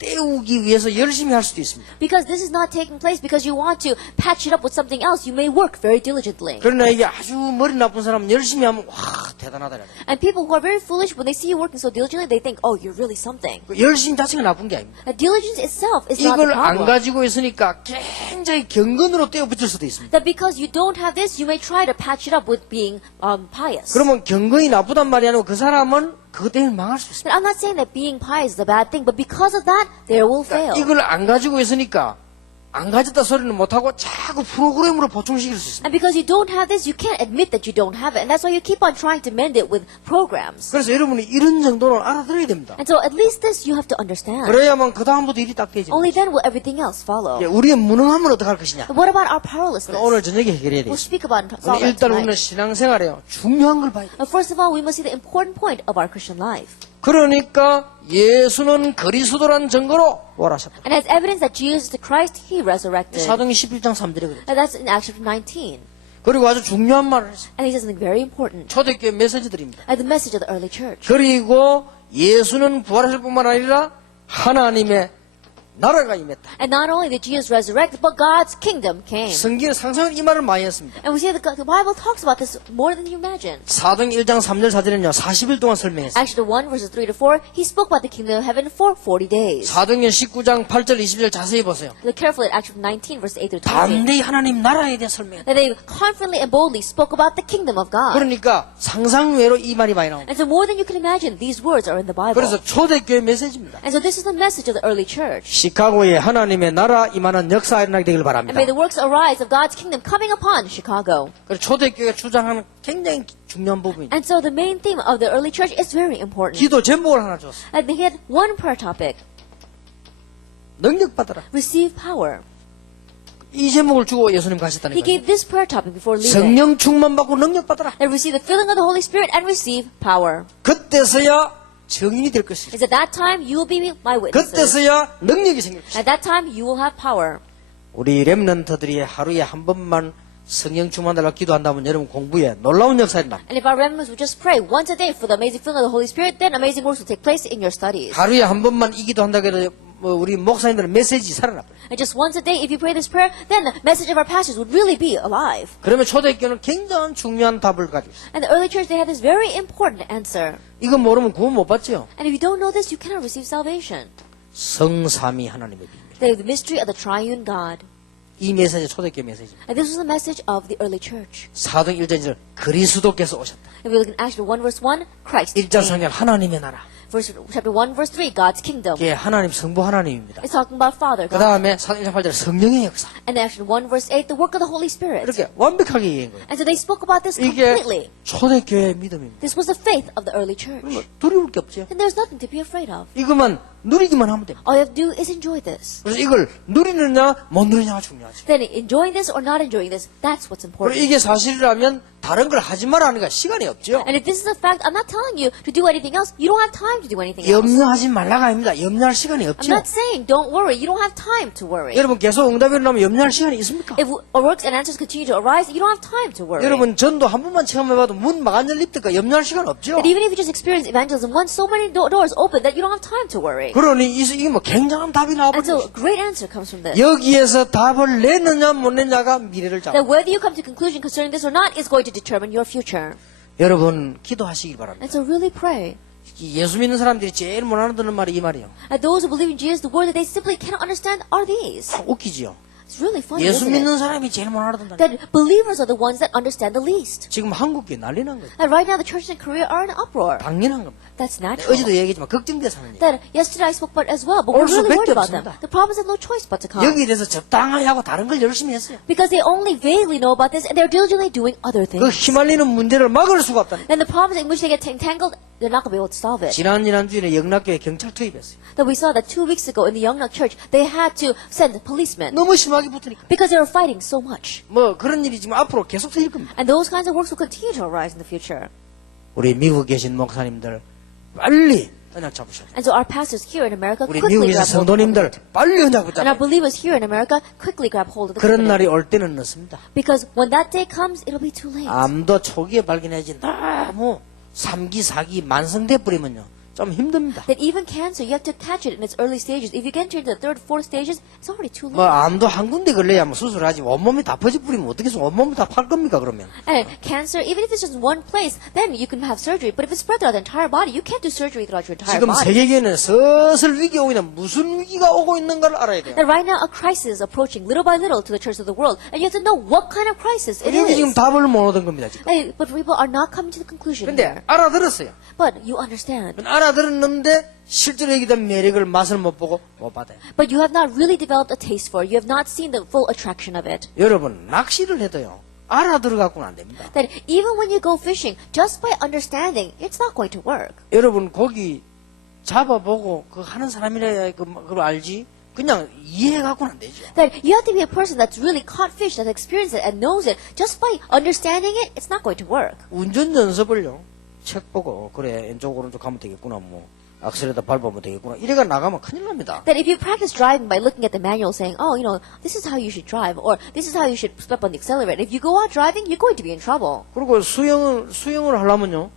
때우기 위해서 열심히 할 수도 있습니다. Because this is not taking place because you want to patch it up with something else, you may work very diligently. 그러나 이게 아주 머리 나쁜 사람은 열심히 하면 와 대단하다. And people who are very foolish, when they see you working so diligently, they think, oh, you're really something. 열심히 자체가 나쁜 게 아닙니다. Diligence itself is not the 이걸 안 problem. 가지고 있으니까 굉장히 경건으로 떼어 붙일 수도 있습니다. That because you don't have this, you may try to patch it up with being pious. 그러면 경건이 나쁘단 말이 아니고 그 사람은 그것 때문에 망할 수 있습니다. But I'm not saying that being pious is a bad thing, but because of that, they will fail. 이걸 안 가지고 있으니까 안 가졌다 소리는 못하고 자꾸 프로그램으로 보충시킬 수 있습니다. And because you don't have this, you can't admit that you don't have it. And that's why you keep on trying to mend it with programs. 그래서 여러분이 이런 정도는 알아들어야 됩니다. And so at least this you have to understand. 그래야만 그 다음부터 일이 딱 되죠. Only then will everything else follow. 우리의 무능함은 어떻게 할 것이냐. But what about our powerlessness? 오늘 저녁에 해결해야 돼요. We'll speak about solve that 일단 tonight. 우리는 신앙생활에요. 중요한 걸 봐야 돼요. First of all, we must see the important point of our Christian life. 그러니까 예수는 그리스도란 증거로 부활하셨다. And as evidence that Jesus is the Christ, He resurrected. 사도행전 11장 3절에 그랬죠. And that's in Acts chapter 19. 그리고 아주 중요한 말을 했어요. And He says something very important. 초대교회 메시지들입니다. And the message of the early church. 그리고 예수는 부활하실 뿐만 아니라 하나님의 나라가 임했다. And not only did Jesus resurrect, but God's kingdom came. 성경은 상상은 이 말을 많이 했습니다. And we see that the Bible talks about this more than you imagine. 사도행전 1장 3절 4절은요. 40일 동안 설명했어요. Acts chapter 1 verses 3 to 4, He spoke about the kingdom of heaven for 40 days. 사도행전 19장 8절 20절 자세히 보세요. Look carefully at Acts chapter 19 verses 8 through 20. 담대히 하나님 나라에 대해 설명했다. And they confidently and boldly spoke about the kingdom of God. 그러니까 상상 외로 이 말이 많이 나옵니다. And so more than you can imagine, these words are in the Bible. 그래서 초대교회 메시지입니다. And so this is the message of the early church. 시카고에 하나님의 나라 임하는 역사 일어나게 되길 And 바랍니다. may the works arise of God's kingdom coming upon Chicago. 그래서 초대교회가 주장하는 굉장히 중요한 부분입니다. And so the main theme of the early church is very important. 기도 제목을 하나 줬어요. And they had one prayer topic, 능력 받아라. receive power. 이 제목을 주고 예수님 He 가셨다니까요. gave this prayer topic before leaving. 성령 충만 받고 능력 받아라. And receive the filling of the Holy Spirit and receive power. 그때서야 증인이 될 것이다. Is at that time you will be my witnesses. 그때서야 능력이 생길 것이다. At that time you will have power. 우리 렘넌트들이 하루에 한 번만 성령 충만 달라고 기도한다면 여러분 공부에 놀라운 역사가 일어납니다. And if our remnants would just pray once a day for the amazing filling of the Holy Spirit, then amazing works will take place in your studies. 하루에 한 번만 이 기도한다고 해도 우리 목사님들은 메시지 살아납니다. And just once a day, if you pray this prayer, then the message of our pastors would really be alive. 그러면 초대교회는 굉장히 중요한 답을 가지고 있어요. And the early church, they had this very important answer. 이거 모르면 구원 못 받죠. And if you don't know this, you cannot receive salvation. 성삼위 하나님의 비밀. The mystery of the triune God. 이 메시지 초대교회 메시지입니다. And this was the message of the early church. 사도행 1장 1절 그리스도께서 오셨다. If we look in Acts 1 verse 1, Christ 1장 came. 3절 하나님의 나라. Chapter 1 verse 3, God's kingdom. 이게 하나님 성부 하나님입니다. It's talking about Father 그 God. 다음에 사도행 1장 8절 성령의 역사. And Acts 1 verse 8, the work of the Holy Spirit. 이렇게 완벽하게 얘기한 거예요. And so they spoke about this 이게 completely. 초대교회의 믿음입니다. This was the faith of the early church. 그러면 두려울 게 없죠. And there's nothing to be afraid of. 이거만 누리기만 하면 됩니다. All you have to do is enjoy this. 그래서 이걸 누리느냐 못 누리느냐가 중요하죠. Then enjoying this or not enjoying this, that's what's 그리고 important. 이게 사실이라면 다른 걸 하지 말라니까 시간이 없죠. And if this is a fact, I'm not telling you to do anything else. You don't have time to do anything else. 염려하지 말라가 아닙니다. 염려할 시간이 I'm 없죠. not saying don't worry. You don't have time to worry. 여러분 계속 응답이 일어나면 염려할 시간이 있습니까? If works and answers continue to arise, you don't have time to worry. 여러분 전도 한 번만 체험해봐도 문 막 안 열릴 때까 염려할 시간 없죠. But even if you just experience evangelism once, so many doors open that you don't have time to worry. 그러니 이게 뭐 굉장한 답이 And 나와버린 so 것이죠. a great answer comes from this. 여기에서 답을 내느냐 못 내냐가 미래를 That 잡아. whether you come to conclusion concerning this or not is going to determine your future. 여러분 기도하시길 바랍니다. And so really pray. 예수 믿는 사람들이 제일 못 알아듣는 말이 이 말이에요. And those who believe in Jesus, the word that they simply cannot understand are these. 웃기지요. It's really funny, 예수 isn't it? 믿는 사람이 제일 못 알아듣는다. That believers are the ones that understand the least. 지금 한국에 난리 난 거예요. And right now the churches in Korea are in uproar. 당연한 겁니다. That's natural. 어제도 얘기했지만 걱정돼서 하는 얘기. That yesterday I spoke about as well, but 올 we're really 수밖에 worried about them. 없습니다. The prophets have no choice but to come. 여기에 대해서 적당하게 하고 다른 걸 열심히 했어요. Because they only vaguely know about this and they're diligently doing other 그 things. 휘말리는 문제를 막을 수가 없다는. Then the problems in which they get entangled, they're not going to be able to solve it. 지난주에 영락교에 경찰 투입했어요. That we saw that 2 weeks ago in the Yongnam church, they had to send policemen 너무 심하게 붙으니까. because they were fighting so much. 뭐 그런 일이 지금 앞으로 계속 생길 겁니다. And those kinds of works will continue to arise in the future. 우리 미국에 계신 목사님들 빨리 언약 잡으셔야 돼요. And so our pastors here in America 우리 quickly 미국에서 grab hold of 성도님들 it. 빨리 언약 And our 붙잡아요. believers here in America quickly grab hold of the 그런 covenant. 날이 올 때는 늦습니다. Because when that day comes, it'll be too late. 암도 초기에 발견해야지 너무 3기, 4기 만성돼 버리면요. 좀 힘듭니다. That even cancer, you have to catch it in its early stages. If you get into the third, fourth stages, it's already too 뭐 late. 암도 한 군데 걸려야 뭐 수술하지 온몸이 다 퍼져 버리면 어떻게 해서 온몸이 다 팔 겁니까 그러면? And cancer, even if it's just in one place, then you can have surgery. But if it's spread throughout the entire body, you can't do surgery throughout your entire 지금 body. 세계계는 슬슬 위기가 오고 있는 무슨 위기가 오고 있는가를 알아야 돼요. That right now a crisis is approaching little by little to the church of the world, and you have to know what kind of crisis it 여기 지금 is. 답을 못 얻은 겁니다 지금. But people are not coming to the conclusion 근데 here. 알아들었어요. But you understand. 알아들었는데 실제로 여기다 매력을 맛을 못 보고 못 받아요. But you have not really developed a taste for it. You have not seen the full attraction of it. 여러분 낚시를 해도요 알아들어갖고는 안 됩니다. That even when you go fishing, just by understanding, it's not going to work. 여러분 고기 잡아보고 그 하는 사람이라 그걸 알지 그냥 이해해갖고는 안 되죠. That you have to be a person that's really caught fish, that experienced it and knows it. Just by understanding it, it's not going to work. 운전 연습을요 책 보고 그래 왼쪽 오른쪽 가면 되겠구나 뭐 악셀에다 밟으면 되겠구나 이래가 나가면 큰일 납니다. That if you practice driving by looking at the manual saying, oh, you know, this is how you should drive, or this is how you should step on the accelerator, if you go out driving, you're going to be in trouble. 그리고 수영을 하려면요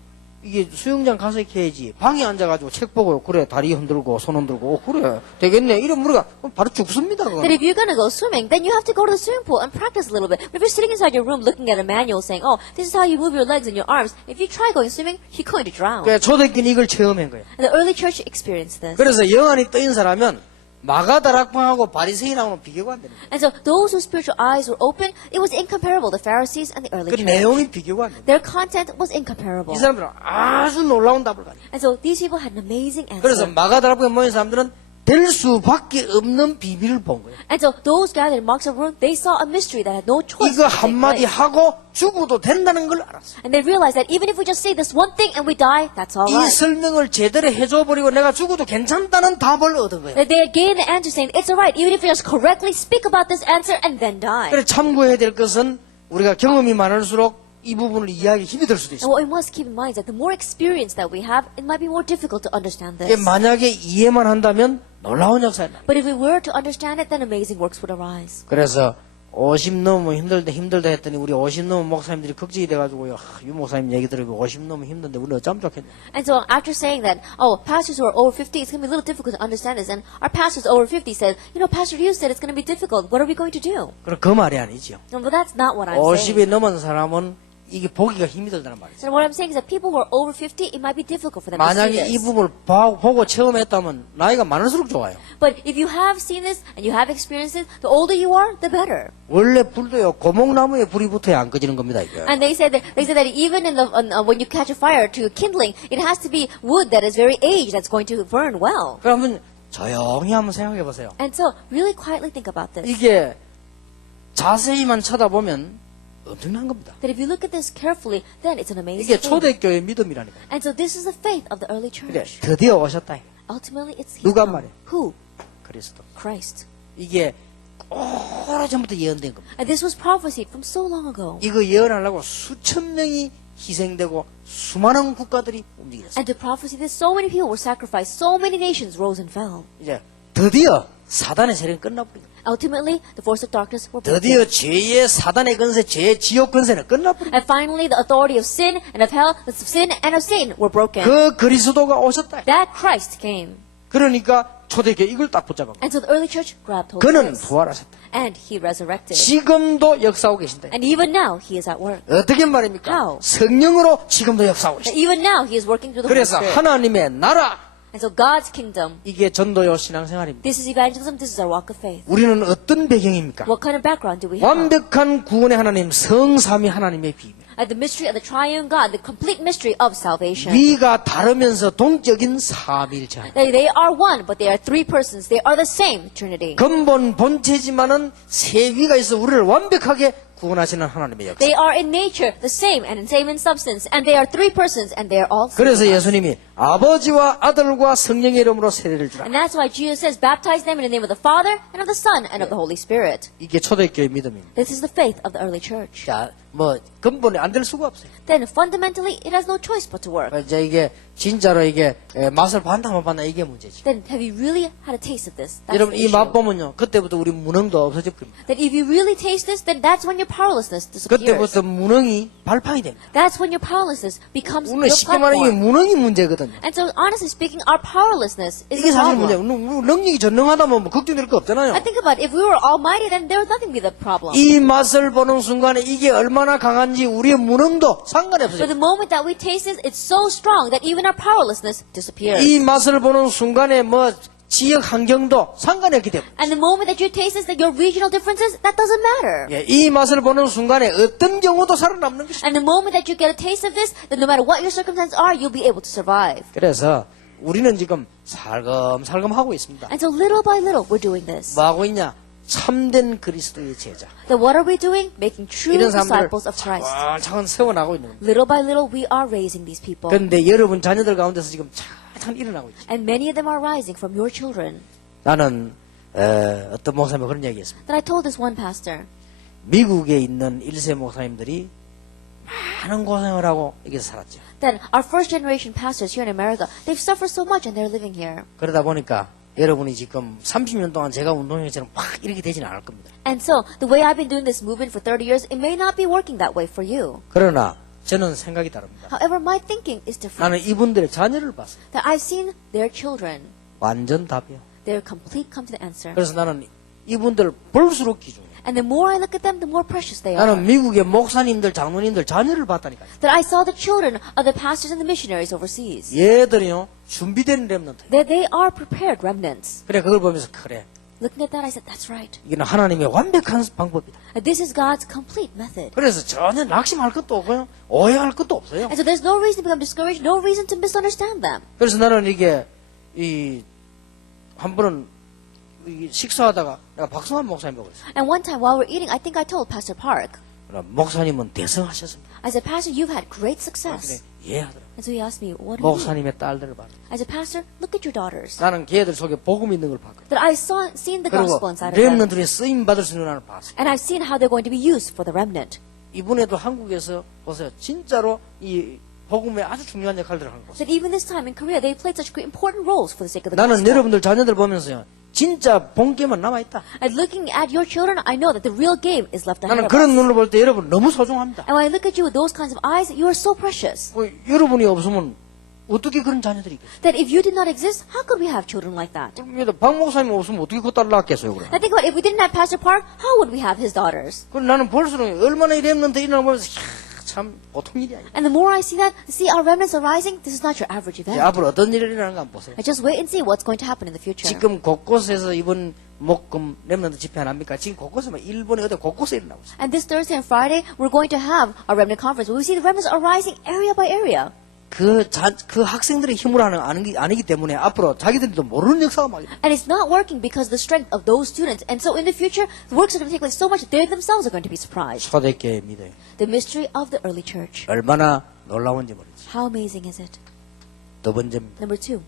이게 수영장 가서 이렇게 해야지 방에 앉아가지고 책 보고 그래 다리 흔들고 손 흔들고 그래 되겠네 이러면 우리가 바로 죽습니다. 그건. That if you're going to go swimming, then you have to go to the swimming pool and practice a little bit. But if you're sitting inside your room looking at a manual saying, oh, this is how you move your legs and your arms, if you try going swimming, you're going to drown. 그러니까 초대교는 이걸 체험한 거예요. And the early church experienced this. 그래서 영안이 떠인 사람은 마가다락방하고 바리새인하고는 비교가 안 됩니다. And so those whose spiritual eyes were open, it was incomparable, the Pharisees and the early 그 church. 내용이 비교가 안 됩니다. Their content was incomparable. 이 사람들은 아주 놀라운 답을 가지고. And so these people had an amazing 그래서 answer. 마가다락방에 모인 사람들은 될 수밖에 없는 비밀을 본 거예요. And so those gathered in Mark's room, they saw a mystery that had no choice. 이거 but to take 한마디 place. 하고 죽어도 된다는 걸 알았어요. And they realized that even if we just say this one thing and we die, that's all 이 right. 설명을 제대로 해줘버리고 내가 죽어도 괜찮다는 답을 얻은 거예요. That they had gained the answer saying, it's all right, even if we just correctly speak about this answer and then die. 그래서 참고해야 될 것은 우리가 경험이 많을수록 이 부분을 이해하기 힘이 들 수도 And 있어요. what we must keep in mind is that the more experience that we have, it might be more difficult to understand 이게 this. 만약에 이해만 한다면 놀라운 역사가 나요. But if we were to understand it, then amazing works would arise. 그래서 50 넘으면 힘들다 했더니 우리 50 넘은 목사님들이 걱정이 돼가지고요. 이 목사님 얘기 들으면 50 넘으면 힘든데 우리 어쩌면 좋겠냐. And so after saying that, oh, pastors who are over 50, it's going to be a little difficult to understand this. And our pastors over 50 said, you know, Pastor Hughes said it's going to be difficult. What are we going to do? 그럼 그 말이 아니죠. No, but that's not what I'm 50이 saying. 넘은 사람은 이게 보기가 힘이 들다는 말이죠. So what I'm saying is that people who are over 50, it might be difficult for them to see 만약에 이 this. 부분을 보고 체험했다면 나이가 많을수록 좋아요. But if you have seen this and you have experienced it, the older you are, the better. 원래 불도요 고목나무에 불이 붙어야 안 꺼지는 겁니다. 이게. And they said that even in the when you catch a fire to kindling, it has to be wood that is very aged that's going to burn well. 그러면 조용히 한번 생각해 보세요. And so really quietly think about this. 이게 자세히만 쳐다보면 엄청난 겁니다. That if you look at this carefully, then it's an amazing 이게 thing. 초대교회 믿음이라니까요. And so this is the faith of the early 그래, church. 드디어 오셨다. Ultimately, it's His 누가 own. 말해? Who? 그리스도. Christ. 이게 오래전부터 예언된 겁니다. And this was prophesied from so long ago. 이거 예언하려고 수천 명이 희생되고 수많은 국가들이 움직였어요. And to prophesy this, so many people were sacrificed, so many nations rose and fell. 이제 드디어 사단의 세력은 끝나버린 거예요. Ultimately, the force of darkness were broken. 드디어 죄의 사단의 건세, 죄의 지옥 건세는 끝나버린 거예요. And finally, the authority of sin and of hell, the sin and of Satan were broken. 그 그리스도가 오셨다. That Christ came. 그러니까 초대교회 이걸 딱 붙잡아. And so the early church grabbed hold of 그는 this. 부활하셨다. And He resurrected. 지금도 역사하고 계신다. And even now, He is at work. 어떻게 말입니까? How? 성령으로 지금도 역사하고 And 계신다. even now, He is working through the Holy 그래서 Spirit. 하나님의 나라, And so God's kingdom, 이게 전도요 신앙생활입니다. this is evangelism, this is our walk of faith. 우리는 어떤 배경입니까? What kind of background do we have? 완벽한 구원의 하나님, 성삼위 하나님의 비밀. The mystery of the triune God, the complete mystery of salvation. 위가 다르면서 동적인 삼일체. They are one, but they are three persons. They are the same Trinity. 근본 본체지만은 세 위가 있어 우리를 완벽하게 구원하시는 하나님의 역사. They are in nature the same and same in substance, and they are three persons, and they are all 그래서 three. 예수님이 아버지와 아들과 성령의 이름으로 세례를 주라. And that's why Jesus says, baptize them in the name of the Father, and of the Son, and of the Holy Spirit. 이게 초대교회 믿음입니다. This is the faith of the early church. 자, 뭐 근본에 안 될 수가 없어요. Then fundamentally, it has no choice but to work. 이제 이게 진짜로 이게 맛을 봤나 못 봤나 이게 문제지. Then have you really had a taste of this? That's 여러분 the 이 맛 issue. 보면요, 그때부터 우리 무능도 없어질 겁니다. That if you really taste this, then that's when your powerlessness disappears. 그때부터 무능이 발판이 됩니다. That's when your powerlessness becomes 오늘 your 쉽게 말하면 이게 platform. 무능이 문제거든요. And so, honestly speaking, our powerlessness is 이게 the 사실 문제예요. problem. 능력이 전능하다면 뭐 걱정될 거 없잖아요. I think about it. If we were almighty, then there would nothing be the problem. 이 맛을 보는 순간에 이게 얼마나 강한지 우리의 무능도 상관이 But the 없어요. moment that we taste it, it's so strong that even our powerlessness disappears. 이 맛을 보는 순간에 뭐 지역 환경도 상관이 없기 때문에. And the moment that you taste this, that your regional differences, that doesn't matter. 예, 이 맛을 보는 순간에 어떤 경우도 살아남는 것입니다. And the moment that you get a taste of this, then no matter what your circumstances are, you'll be able to survive. 그래서 우리는 지금 살금살금 하고 있습니다. And so little by little, we're doing this. 뭐 하고 있냐? 참된 그리스도의 제자. Then what are we doing? Making true 이런 사람들을 disciples of Christ. 차근차근 세워나가고 있는 겁니다. Little by little, we are raising these people. 그런데 여러분 자녀들 가운데서 지금 차근차근 일어나고 있죠. And many of them are rising from your children. 나는 어떤 목사님이 그런 얘기했습니다. That I told this one pastor, 미국에 있는 1세 목사님들이 많은 고생을 하고 여기서 살았죠. that our first generation pastors here in America, they've suffered so much and they're living here. 그러다 보니까 여러분이 지금 30년 동안 제가 운동형처럼 막 이렇게 되지는 않을 겁니다. And so, the way I've been doing this movement for 30 years, it may not be working that way for you. 그러나 저는 생각이 다릅니다. However, my thinking is different. 나는 이분들의 자녀를 봤어요. That I've seen their children, 완전 답이요. they're complete come to the answer. 그래서 나는 이분들을 볼수록 귀중해요. And the more I look at them, the more precious they are. 나는 미국의 목사님들, 장로님들 자녀를 봤다니까요. That I saw the children of the pastors and the missionaries overseas. 얘들이요 준비된 렘넌트. That they are prepared remnants. 그래 그걸 보면서 그래 Looking at that, I said, that's right. 이거는 하나님의 완벽한 방법이다. This is God's complete method. 그래서 전혀 낙심할 것도 없고요 오해할 것도 없어요. And so there's no reason to become discouraged, no reason to misunderstand them. 그래서 나는 이게 한 번은 이 식사하다가 내가 박성환 목사님 보고 있어요. And one time while we're eating, I think I told Pastor Park, 목사님은 대성하셨습니다. I said, Pastor, you've had great 그래, success. 예 하더라고요. And so he asked me, what do you mean? 목사님의 딸들을 봐라. I said, Pastor, look at your daughters. 나는 걔들 속에 복음 있는 걸 봤거든. That I saw, seen the 그리고 gospel inside of them. 렘넌트들이 쓰임 받을 수 있는 하나를 봤어요. And I've seen how they're going to be used for the remnant. 이분에도 한국에서 보세요. 진짜로 이 복음에 아주 중요한 역할들을 하는 거죠. That even this time in Korea, they played such great important roles for the sake of the 나는 gospel. 여러분들 자녀들 보면서요. 진짜 본게만 남아있다. And looking at your children, I know that the real game is left ahead 나는 of 그런 us. 눈으로 볼 때 여러분 너무 소중합니다. And when I look at you with those kinds of eyes, you are so precious. 여러분이 없으면 어떻게 그런 자녀들이 있겠어요? That if you did not exist, how could we have children like that? 박 목사님 없으면 어떻게 그 딸 낳겠어요? 그래. I think about it, if we didn't have Pastor Park, how would we have his daughters? 그럼 나는 볼수록 얼마나 이 렘넌트 일어나 보면서 참 보통 일이 아니다. And the more I see that, see our remnants are rising, this is not your average event. 앞으로 어떤 일이 일어나는가 한번 보세요. I just wait and see what's going to happen in the future. 지금 곳곳에서 이번 목금 렘넌트 집회 안 합니까? 지금 곳곳에 일본에 어디 곳곳에 일어나고 있어요. And this Thursday and Friday, we're going to have a remnant conference where we see the remnants are rising area by area. 그 학생들의 힘으로 아니기 때문에 앞으로 자기들도 모르는 역사가 막 And it's not working because of the strength of those students. And so in the future, the works are going to take place so much that they themselves are going to be surprised. 초대교회 믿어요. The mystery of the early church. 얼마나 놀라운지 모르지. How amazing is it? 두 번째입니다. Number two,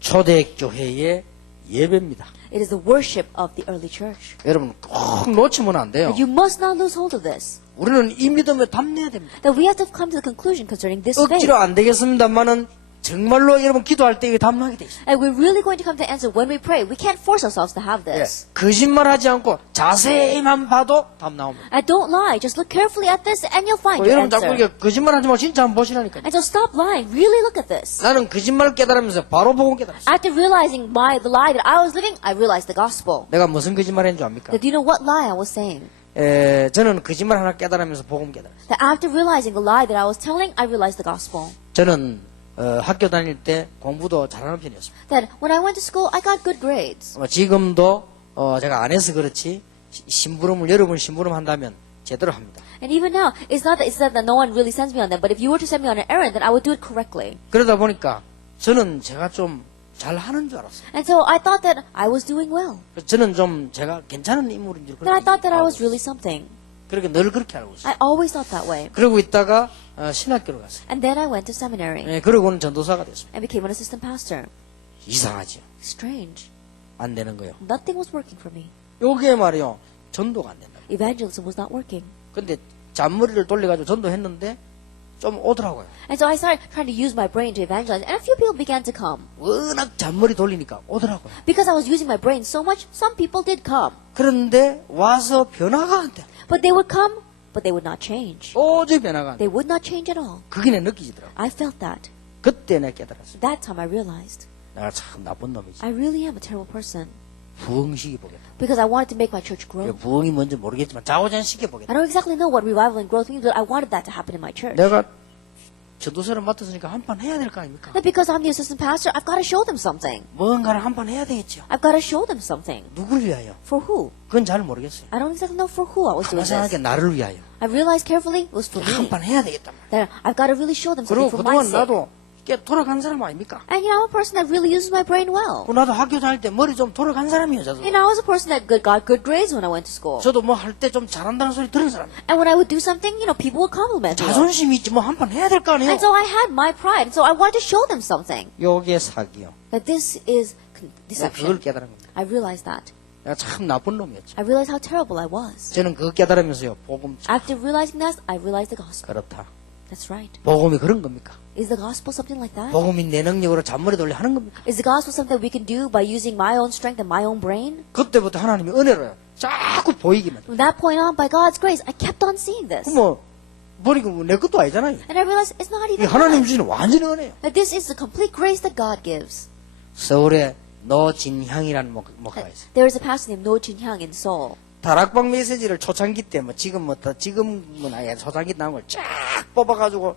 초대교회의 예배입니다. It is the worship of the early church. 여러분 꼭 놓치면 안 돼요. You must not lose hold of this. 우리는 이 믿음에 담내야 됩니다. That we have to come to the conclusion concerning this faith. 억지로 안 되겠습니다만은 정말로 여러분 기도할 때 이게 담나게 돼 있어요. And we're really going to come to the answer when we pray. We can't force ourselves to have 예, this. 거짓말하지 않고 자세히만 봐도 답 나옵니다. And don't lie. Just look carefully at this and you'll find your 여러분 자꾸 answer. 이게 거짓말하지 말고 진짜 한번 보시라니까요. And so stop lying. Really look at this. 나는 거짓말을 깨달으면서 바로 복음 깨달았어요. After realizing the lie that I was living, I realized the gospel. 내가 무슨 거짓말을 했는 줄 압니까? That do you know what lie I was saying? 저는 거짓말 하나 깨달으면서 복음 깨달았어요. That after realizing the lie that I was telling, I realized the gospel. 저는 학교 다닐 때 공부도 잘하는 편이었습니다. That when I went to school, I got good grades. 지금도 제가 안 해서 그렇지 심부름을 여러분 심부름 한다면 제대로 합니다. And even now, it's not that no one really sends me on them, but if you were to send me on an errand, then I would do it correctly. 그러다 보니까 저는 제가 좀 잘하는 줄 알았어요. And so I thought that I was doing well. 저는 좀 제가 괜찮은 인물인 줄 That I thought that I was 알고 really something. 그렇게 늘 그렇게 알고 있어요. I always thought that way. 그러고 있다가 신학교로 갔어요. And then I went to seminary 그러고는 전도사가 됐습니다. and became an assistant pastor. 이상하죠. Strange. 안 되는 거예요. Nothing was working for me. 요게 말이요. 전도가 안 된다. Evangelism was not working. 근데 잔머리를 돌려가지고 전도했는데 좀 오더라고요. And so I started trying to use my brain to evangelize, and a few people began to come. 워낙 잔머리 돌리니까 오더라고요. Because I was using my brain so much, some people did come. 그런데 와서 변화가 안 돼. But they would come, but they would not change. 도저히 변화가 안 돼. They would not change at all. 그게 내 느끼지더라고요. I felt that. 그때 내가 깨달았어요. That time I realized 내가 참 나쁜 놈이지. I really am a terrible person. 부흥시기 보겠다. Because I wanted to make my church grow. 부흥이 뭔지 모르겠지만 자오잔시켜 I 보겠다. don't exactly know what revival and growth means, but I wanted that to happen in my church. 내가 전도사를 맡았으니까 한 판 해야 될 거 아닙니까? That because I'm the assistant pastor, I've got to show them something. 뭔가를 한 판 해야 되겠죠. I've got to show them something. 누굴 위하여? For who? 그건 잘 모르겠어요. I don't exactly know for who I was doing 가만하게 this. 나를 위하여. I realized carefully it was for 한 me. 판 해야 되겠단 말이야. That I've got to really show them 그리고 something for my 그동안 sake. 나도 꽤 돌아간 사람 아닙니까? And you know, I'm a person that really uses my brain well. 나도 학교 다닐 때 머리 좀 돌아간 사람이에요. 저도. You know, I was a person that got good grades when I went to school. 저도 뭐 할 때 좀 잘한다는 소리 들은 사람이에요. And when I would do something, you know, people would compliment me. 자존심이 있지 뭐 한 판 해야 될 거 아니에요. And so I had my pride, and so I wanted to show them something. 요게 사기요. That this is 그걸 deception. 깨달은 겁니다. I realized that. 내가 참 나쁜 놈이었죠. I realized how terrible I was. 저는 그거 깨달으면서요. 복음 참 After realizing that, I realized the gospel. 그렇다. That's right. 복음이 그런 겁니까? Is the gospel something like that? 복음이 내 능력으로 잔머리 돌려 하는 겁니까? Is the gospel something that we can do by using my own strength and my own brain? 그때부터 하나님이 은혜로요. 자꾸 보이기만. From that point on, by God's grace, I kept on seeing this. 뭐 보니까 내 것도 아니잖아요. And I realized it's not 이 even 하나님 mine. 주시는 완전히 은혜예요. That this is the complete grace that God gives. 서울에 노진향이라는 목사가 있어요. There is a pastor named No Jin Hyang in Seoul. 다락방 메시지를 초창기 때 뭐 지금은 아예 초창기 나온 걸 쫙 뽑아가지고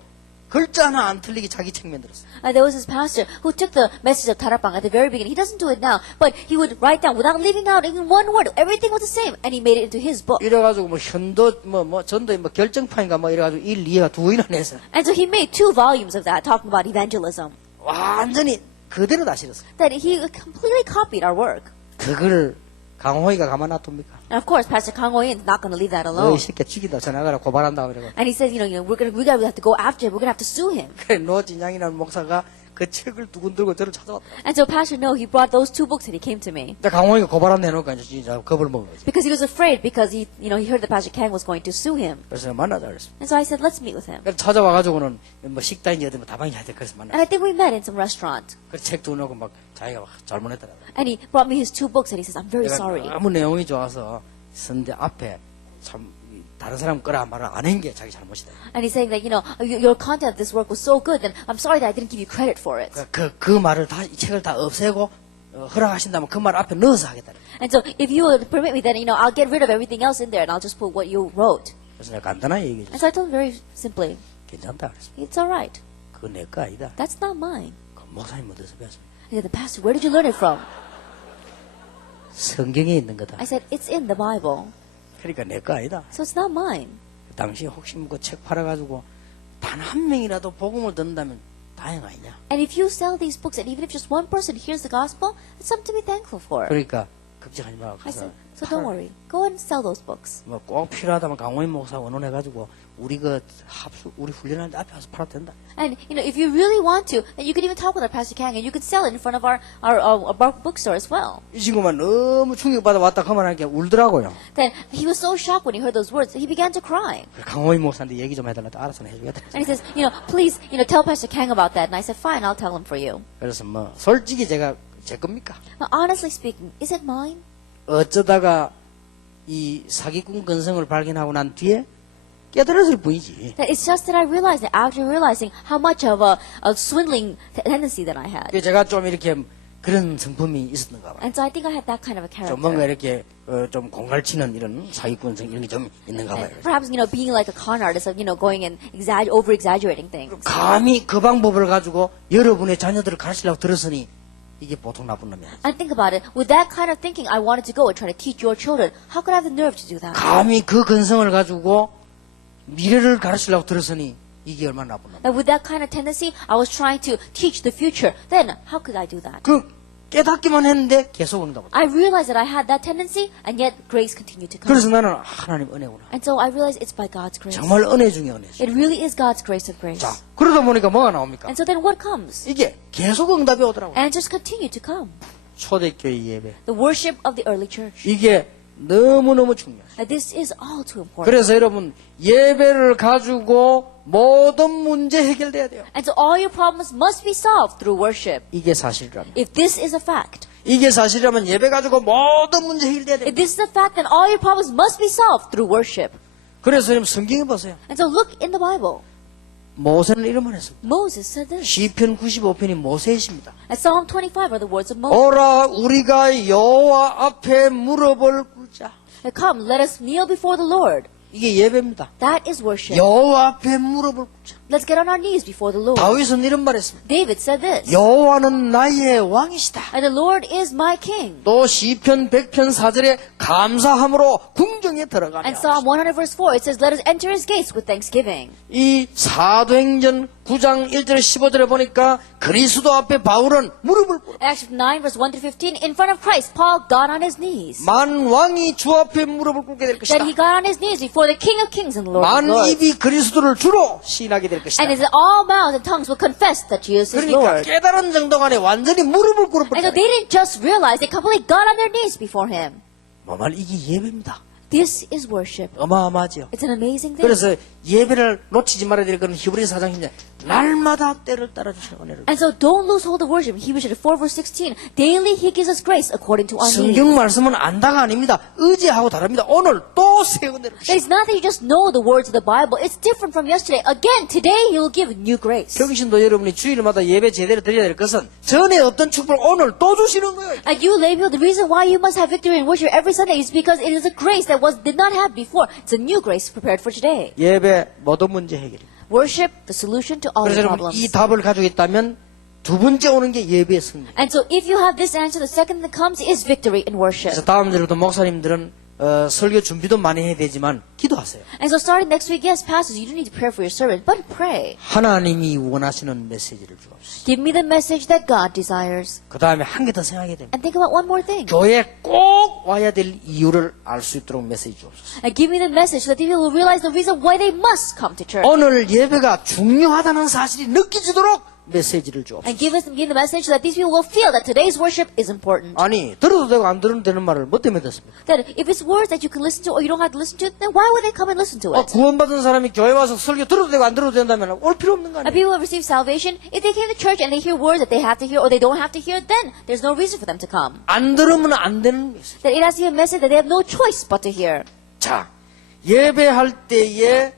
글자 하나 안 틀리게 자기 책 만들었어요. There was this pastor who took the message of Tarapang at the very beginning. He doesn't do it now, but he would write down without leaving out even one word. Everything was the same, and he made it into his book. 이래가지고 뭐 현도 전도의 결정판인가 이래가지고 1, 2가 두 이나 냈어요. And so he made 2 volumes of that, talking about evangelism. 완전히 그대로 다 실었어요. That he completely copied our work. 그걸 강호이가 가만 놔둡니까? And of course, Pastor Kang Ho-in is not going to leave that 너희 alone. 새끼 죽이다 전화가라 고발한다 그러고. And he says, we gotta have to go after him. We're gonna have to sue him. 그래 노진양이라는 목사가 그 책을 두근 들고 저를 찾아왔다. And so Pastor No, he brought those 2 books and he came to me. 근데 강호이가 고발한다 해놓으니까 이제 진짜 겁을 먹은 거지. Because he was afraid because he heard that Pastor Kang was going to sue him. 그래서 내가 만나자 그랬어. And so I said, let's meet with him. 그래서 찾아와가지고는 뭐 식당인지 어디 뭐 다방이 하여튼 그래서 만나. And I think we met in some restaurant. 그래서 책 두놓고 막 자기가 막 잘못했더라. And he brought me his 2 books and he says, I'm very sorry. 너무 내용이 좋아서 선대 앞에 참 다른 사람 거라 말을 안 한 게 자기 잘못이다. And he's saying that, your content of this work was so good, then I'm sorry that I didn't give you credit for it. 그 말을 이 책을 다 없애고 허락하신다면 그 말 앞에 넣어서 하겠다. And so if you would permit me, then, I'll get rid of everything else in there and I'll just put what you wrote. 그래서 내가 간단하게 얘기해 And 줬어. so I told him very simply, 괜찮다 그랬어. it's alright. 그거 내 거 아니다. That's not mine. 그 목사님 어디서 배웠어? He said, the pastor, where did you learn it from? 성경에 있는 거다. I said, it's in the Bible. 그러니까 내 거 아니다. So it's not mine. 당시 혹시 뭐 그 책 팔아가지고 단 한 명이라도 복음을 듣는다면 다행 아니냐. And if you sell these books and even if just one person hears the gospel, it's something to be thankful for. 그러니까 걱정하지 마. I 그래서 said, so don't worry. Go and sell those books. 뭐꼭 필요하다면 강호인 목사 원원해가지고 우리 우리 훈련하는데 앞에 와서 팔아도 된다. And, if you really want to, then you could even talk with our Pastor Kang and you could sell it in front of our bookstore as well. 이 친구만 너무 충격받아 왔다 그만하니까 울더라고요. Then he was so shocked when he heard those words, he began to cry. 강호인 목사한테 얘기 좀 해달라. 알아서 해주겠다. And he says, please, tell Pastor Kang about that. And I said, fine, I'll tell him for you. 그래서 솔직히 제가 제 겁니까? Now, honestly speaking, is it mine? 어쩌다가 이 사기꾼 근성을 발견하고 난 뒤에 깨달았을 뿐이지. That it's just that I realized that after realizing how much of a swindling tendency that I had. 제가 좀 이렇게 그런 성품이 있었는가 봐요. And so I think I had that kind of a 좀 뭔가 character. 이렇게 좀 공갈치는 이런 사기꾼성 이런 게 좀 있는가 봐요. And perhaps, being like a con artist of, going and over-exaggerating things. 감히 그 방법을 가지고 여러분의 자녀들을 가르치려고 들었으니 이게 보통 나쁜 놈이야. And think about it. With that kind of thinking, I wanted to go and try to teach your children. How could I have the nerve to do that? 감히 그 근성을 가지고 미래를 가르치려고 들었으니 이게 얼마나 나쁜 놈이야. And with that kind of tendency, I was trying to teach the future. Then, how could I do that? 그 깨닫기만 했는데 계속 응답을. I realized that I had that tendency, and yet grace continued to come. 그래서 나는 하나님 은혜구나. And so I realized it's by God's grace. 정말 은혜 중에 은혜죠. It really is God's grace of grace. 자, 그러다 보니까 뭐가 나옵니까? And so then what comes? 이게 계속 응답이 오더라고요. And just continue to come. 초대교회 예배. The worship of the early church. 이게 너무너무 중요해요. And this is all too important. 그래서 여러분 예배를 가지고 모든 문제 해결돼야 돼요. And so all your problems must be solved through worship. 이게 사실이라면. If this is a fact, 이게 사실이라면 예배 가지고 모든 문제 해결돼야 돼요. if this is a fact, then all your problems must be solved through worship. 그래서 여러분 성경에 보세요. And so look in the Bible. 모세는 이런 말 했습니다. Moses said this. 시편 95편이 모세이십니다. And Psalm 25 are the words of Moses. 오라 우리가 여호와 앞에 무릎을 꿇자. Come, let us kneel before the Lord. 이게 예배입니다. That is worship. 여호와 앞에 무릎을 꿇자. Let's get on our knees before the Lord. 다윗은 이런 말 했습니다. David said this. 여호와는 나의 왕이시다. And the Lord is my king. 또 시편 100편 4절에 감사함으로 궁정에 들어가냐. And Psalm 100 verse 4, it says, let us enter his gates with thanksgiving. 이 사도행전 9장 1절 15절에 보니까 그리스도 앞에 바울은 무릎을 꿇어. Acts 9 verse 1 to 15, in front of Christ, Paul got on his knees. 만 왕이 주 앞에 무릎을 꿇게 될 것이다. That he got on his knees before the King of Kings and the Lord of 만 Lords. 입이 그리스도를 주로 시인하게 될 것이다. And it says, all mouths and tongues will confess that Jesus is 그러니까 Lord. 깨달은 정도가 아니라 완전히 무릎을 And so 꿇어버렸다. they didn't just realize, they completely got on their knees before him. 정말 이게 예배입니다. This is worship. 어마어마하죠. It's an amazing thing. 그래서 예배를 놓치지 말아야 될 그런 히브리 4장 10절 날마다 때를 따라 주시는 은혜를. And so don't lose hold of worship. Hebrews 4 verse 16. Daily he gives us grace according to our needs. 성경 말씀은 안다가 아닙니다. 의지하고 다릅니다. 오늘 또 새 은혜를 주시다. It's not that you just know the words of the Bible. It's different from yesterday. Again, today he will give new grace. 경신도 여러분이 주일마다 예배 제대로 드려야 될 것은 전에 어떤 축복을 오늘 또 주시는 거예요. And you lay people, the reason why you must have victory in worship every Sunday is because it is a grace that did not have before. It's a new grace prepared for today. 예배 모든 문제 해결. Worship, the solution to all 그래서 your 여러분 이 problems. 답을 가지고 있다면 두 번째 오는 게 예배의 승리. And so if you have this answer, the second that comes is victory in worship. 그래서 다음 주부터 목사님들은 설교 준비도 많이 해야 되지만 기도하세요. And so starting next week, yes, pastors, you don't need to pray for your servant, but pray. 하나님이 원하시는 메시지를 주옵소서. Give me the message that God desires. 그 다음에 한 개 더 생각하게 됩니다. And think about one more thing. 교회에 꼭 와야 될 이유를 알 수 있도록 메시지 주옵소서. And give me the message so that people will realize the reason why they must come to church. 오늘 예배가 중요하다는 사실이 느껴지도록 메시지를 주옵소서. And give the message so that these people will feel that today's worship is important. 아니 들어도 되고 안 들어도 되는 말을 뭐 때문에 듣습니까? That if it's words that you can listen to or you don't have to listen to it, then why would they come and listen to it? 구원받은 사람이 교회 와서 설교 들어도 되고 안 들어도 된다면 올 필요 없는 거 And 아니에요? people who receive salvation, if they came to church and they hear words that they have to hear or they don't have to hear, then there's no reason for them to come. 안 들으면 안 되는 메시지. That it has to be a message that they have no choice but to hear. 자, 예배할 때에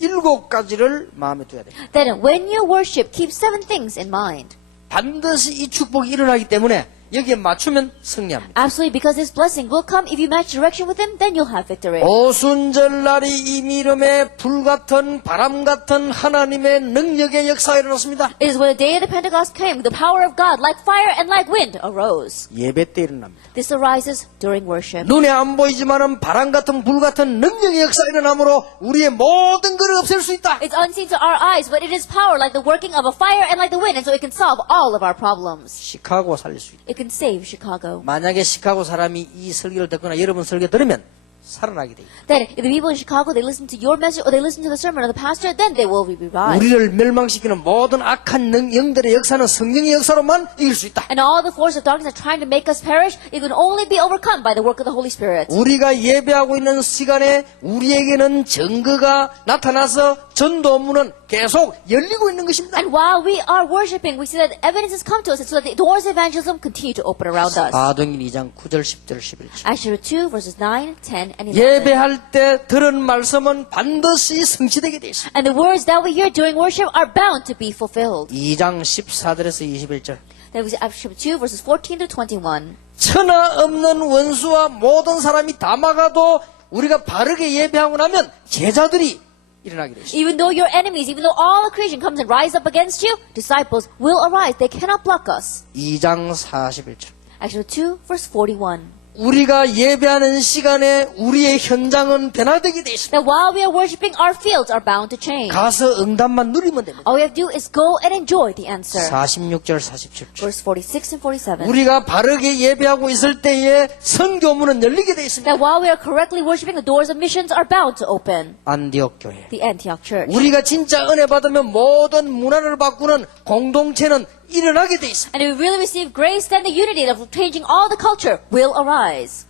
7가지를 마음에 둬야 돼요. Then when you worship, keep 7 things in mind. 반드시 이 축복이 일어나기 때문에 여기에 맞추면 승리합니다. Absolutely, because this blessing will come if you match direction with him, then you'll have victory. 오순절날이 이 미름에 불같은 바람 같은 하나님의 능력의 역사가 일어났습니다. It is when the day of the Pentecost came, the power of God, like fire and like wind, arose. 예배 때 일어납니다. This arises during worship. 눈에 안 보이지만은 바람 같은 불 같은 능력의 역사가 일어나므로 우리의 모든 것을 없앨 수 있다. It's unseen to our eyes, but it is power like the working of a fire and like the wind, and so it can solve all of our problems. 시카고 살릴 수 있다. It can save Chicago. 만약에 시카고 사람이 이 설교를 듣거나 여러분 설교 들으면 살아나게 돼. Then, if the people in Chicago, they listen to your message or they listen to the sermon of the pastor, then they will be revived. 우리를 멸망시키는 모든 악한 영들의 역사는 성령의 역사로만 이길 수 있다. And all the forces of darkness are trying to make us perish, it can only be overcome by the work of the Holy Spirit. 우리가 예배하고 있는 시간에 우리에게는 증거가 나타나서 전도문은 계속 열리고 있는 것입니다. And while we are worshiping, we see that evidence has come to us, and so that the doors of evangelism continue to open around us. 사도행전 2장 9절 10절 11절. Acts chapter 2, verses 9, 10, and 11. 예배할 때 들은 말씀은 반드시 성취되게 돼 있습니다. And the words that we hear during worship are bound to be fulfilled. 2장 14절에서 21절. That was Acts chapter 2, verses 14 to 21. 천하 없는 원수와 모든 사람이 다 막아도 우리가 바르게 예배하고 나면 제자들이 일어나게 돼 있습니다. Even though your enemies, even though all the creation comes and rise up against you, disciples will arise. They cannot block us. 2장 41절. Acts chapter 2, verse 41. 우리가 예배하는 시간에 우리의 현장은 변화되게 돼 있습니다. That while we are worshiping, our fields are bound to change. 가서 응답만 누리면 됩니다. All we have to do is go and enjoy the answer. 46절 47절. Verse 46 and 47. 우리가 바르게 예배하고 있을 때에 선교문은 열리게 돼 있습니다. That while we are correctly worshiping, the doors of missions are bound to open. 안디옥 교회. The Antioch church. 우리가 진짜 은혜 받으면 모든 문화를 바꾸는 공동체는 일어나게 돼 있습니다. And if we really receive grace, then the unity of changing all the culture will arise.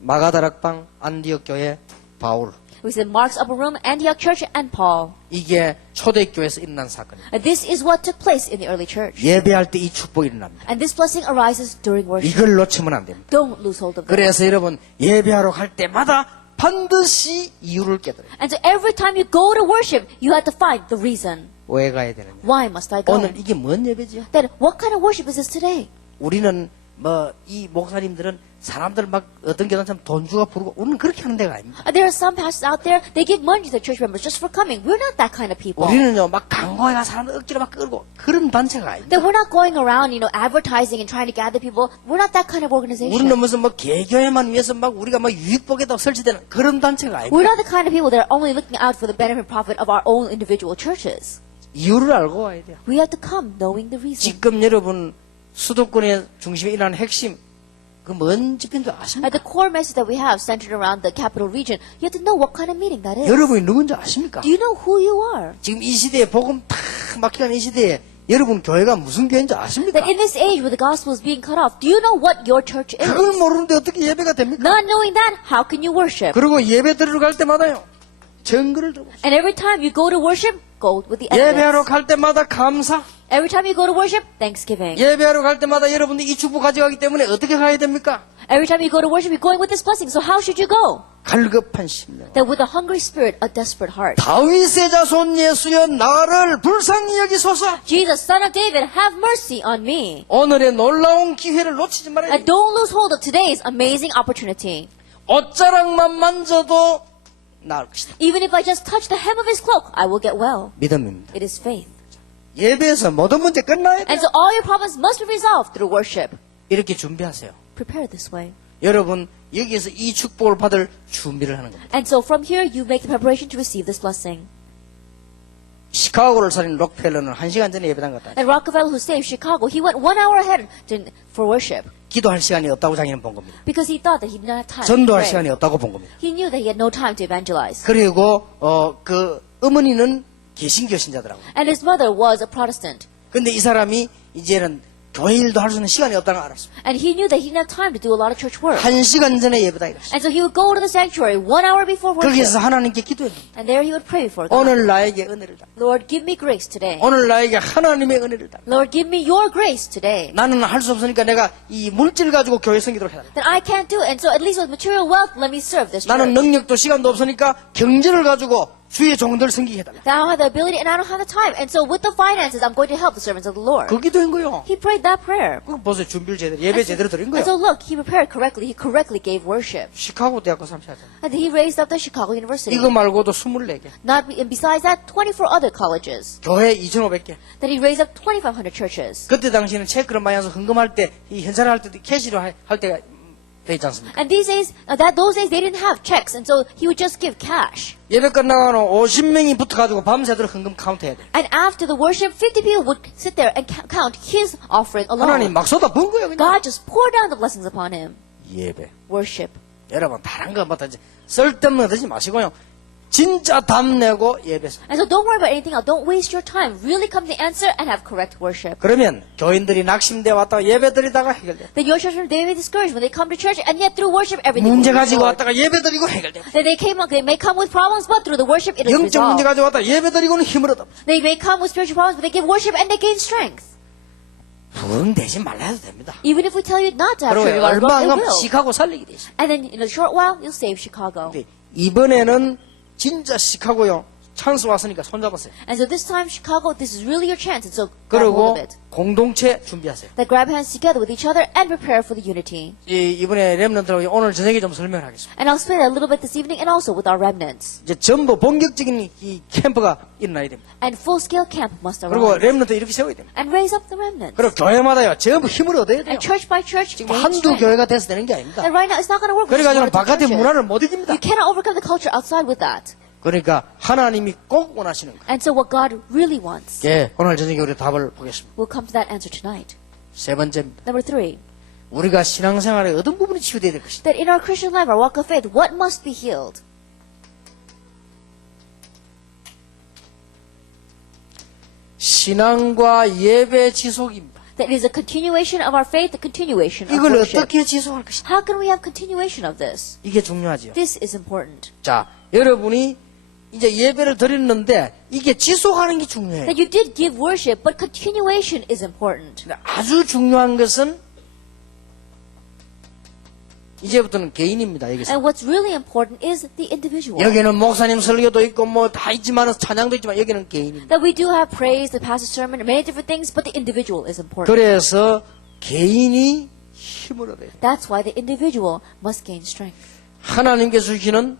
마가다락방 안디옥 교회 바울. We see Mark's upper room, Antioch church, and Paul. 이게 초대교회에서 일어난 사건입니다. And this is what took place in the early church. 예배할 때 이 축복이 일어납니다. And this blessing arises during worship. 이걸 놓치면 안 됩니다. Don't lose hold of it. 그래서 여러분 예배하러 갈 때마다 반드시 이유를 깨달아요. And so every time you go to worship, you have to find the reason. 왜 가야 되느냐? Why must I go? 오늘 이게 뭔 예배죠? Then what kind of worship is this today? 우리는 뭐 이 목사님들은 사람들 막 어떤 교단처럼 돈 주고 부르고 우리는 그렇게 하는 데가 아닙니다. There are some pastors out there, they give money to their church members just for coming. We're not that kind of people. 우리는요 막 광고해가 사람들 억지로 막 끌고 그런 단체가 아닙니다. That we're not going around, advertising and trying to gather people. We're not that kind of organization. 우리는 무슨 뭐 개교회만 위해서 막 우리가 막 유익 보겠다고 설치되는 그런 단체가 We're 아닙니다. not the kind of people that are only looking out for the benefit and profit of our own individual churches. 이유를 알고 와야 돼요. We have to come knowing the reason. 지금 여러분 수도권의 중심에 일어나는 핵심 그 뭔 집회인 줄 아십니까? At the core message that we have centered around the capital region, you have to know what kind of meeting that is. 여러분이 누군지 아십니까? Do you know who you are? 지금 이 시대에 복음 탁 막히는 이 시대에 여러분 교회가 무슨 교회인지 아십니까? That in this age where the gospel is being cut off, do you know what your church is? 그걸 모르는데 어떻게 예배가 됩니까? Not knowing that, how can you worship? 그리고 예배 들어갈 때마다요 증거를 들고 And every time you go to worship, go with the 예배하러 evidence. 갈 때마다 감사 Every time you go to worship, thanksgiving. 예배하러 갈 때마다 여러분들이 이 축복 가져가기 때문에 어떻게 가야 됩니까? Every time you go to worship, you're going with this blessing. So how should you go? 갈급한 심령 That with a hungry spirit, a desperate heart. 다윗의 자손 예수여 나를 불쌍히 여기소서. Jesus, son of David, have mercy on me. 오늘의 놀라운 기회를 놓치지 말아야 And 돼요. don't lose hold of today's amazing opportunity. 옷자락만 만져도 나을 것이다. Even if I just touch the hem of his cloak, I will get well. 믿음입니다. It is faith. 예배에서 모든 문제 끝나야 돼요. And so all your problems must be resolved through worship. 이렇게 준비하세요. Prepare this way. 여러분 여기에서 이 축복을 받을 준비를 하는 겁니다. And so from here, you make the preparation to receive this blessing. 시카고를 살린 록펠러는 1시간 전에 예배당 갔다. And Rockefeller, who saved Chicago, he went 1 hour ahead for worship 기도할 시간이 없다고 자기는 본 겁니다. because he thought that he did not have time to 전도할 pray. 시간이 없다고 본 겁니다. He knew that he had no time to evangelize. 그리고 그 어머니는 개신교 신자더라고요. And his mother was a Protestant. 근데 이 사람이 이제는 교회 일도 할 수 있는 시간이 없다는 걸 알았어요. And he knew that he didn't have time to do a lot of church work. 1시간 전에 예배당에 갔어요. And so he would go to the sanctuary 1 hour before 거기서 worship. 하나님께 기도해요. And there he would pray before God. 오늘 나에게 은혜를 달라. Lord, give me grace today. 오늘 나에게 하나님의 은혜를 달라. Lord, give me your grace today. 나는 할 수 없으니까 내가 이 물질 가지고 교회 섬기도록 해달라. That I can't do it. And so at least with material wealth, let me serve this 나는 church. 능력도 시간도 없으니까 경제를 가지고 주의 종들 섬기게 해달라. That I don't have the ability and I don't have the time. And so with the finances, I'm going to help the servants of the Lord. 그 기도인 거요. He prayed that prayer. 그 보세요. 준비를 제대로 예배 제대로 드린 And so 거예요. look, he prepared correctly. He correctly gave worship. 시카고 대학교 3차잖아요. And he raised up the Chicago University. 이거 말고도 24개. And besides that, 24 other colleges. 교회 2,500개. That he raised up 2,500 churches. 그때 당시에는 체크를 많이 해서 헌금할 때, 이 현찰을 할 때도 캐시로 할 때가 돼 있지 않습니까? And those days they didn't have checks, and so he would just give cash. 예배 끝나가는 50명이 붙어가지고 밤새도록 헌금 카운트해야 돼. And after the worship, 50 people would sit there and count his offering 하나님 alone. 막 쏟아부은 거예요, 그냥. God just poured down the blessings upon him. 예배. Worship. 여러분, 다른 거 뭐든지 쓸데없는 거 드지 마시고요. 진짜 답내고 예배서. And so don't worry about anything else. Don't waste your time. Really come to the answer and have correct worship. 그러면 교인들이 낙심돼 왔다가 예배 드리다가 해결돼. Then your children, they may be discouraged when they come to church, and yet through worship, everything will 문제 be 가지고 restored. 왔다가 예배 드리고 해결돼. Then they may come with problems, but through the worship, it is 영적 문제 resolved. 가지고 왔다가 예배 드리고는 힘을 얻어. They may come with spiritual problems, but they give worship and they gain strength. 부흥되지 말라 해도 됩니다. Even if we tell you not to have 그리고 church, 얼마 안 it 가면 will. 시카고 살리게 돼 있어요. And then in a short while, you'll save Chicago. 근데 이번에는 진짜 시카고요. 찬스 왔으니까 손잡았어요. And so this time, Chicago, this is really your chance. And so grab hold 그리고 of it. 공동체 준비하세요. That grab hands together with each other and prepare for the unity. 이번에 렘넌트라고 오늘 저녁에 좀 설명하겠습니다. And I'll explain that a little bit this evening and also with our remnants. 이제 전부 본격적인 이 캠프가 일어나야 됩니다. And full-scale camp must 그리고 arise. 렘넌트 이렇게 세워야 됩니다. And raise up the remnants. 그리고 교회마다요 전부 힘을 얻어야 돼요. And church by church, 지금 gain 한두 strength. 교회가 돼서 되는 게 아닙니다. And right now, it's not going to work with just 그래가지고 one or two 바깥의 churches. 문화를 못 이깁니다. You cannot overcome the culture outside with that. 그러니까 하나님이 꼭 원하시는 거. And so what God really wants, 예, 오늘 저녁에 우리 답을 보겠습니다. we'll come to that answer tonight. 세 번째입니다. Number 3, 우리가 신앙생활에 어떤 부분이 치유돼야 될 것이다. that in our Christian life, our walk of faith, what must be healed? 신앙과 예배 지속입니다. That is a continuation of our faith, the continuation of 이걸 worship. 어떻게 지속할 것이다. How can we have continuation of this? 이게 중요하죠. This is important. 자, 여러분이 이제 예배를 드렸는데 이게 지속하는 게 중요해요. That you did give worship, but continuation is important. 근데 아주 중요한 것은 이제부터는 개인입니다. 여기서. And what's really important is the individual. 여기는 목사님 설교도 있고 뭐 다 있지만 찬양도 있지만 여기는 개인입니다. That we do have praise, the pastor's sermon, many different things, but the individual is important. 그래서 개인이 힘을 얻어야 돼요. That's why the individual must gain strength. 하나님께서 주시는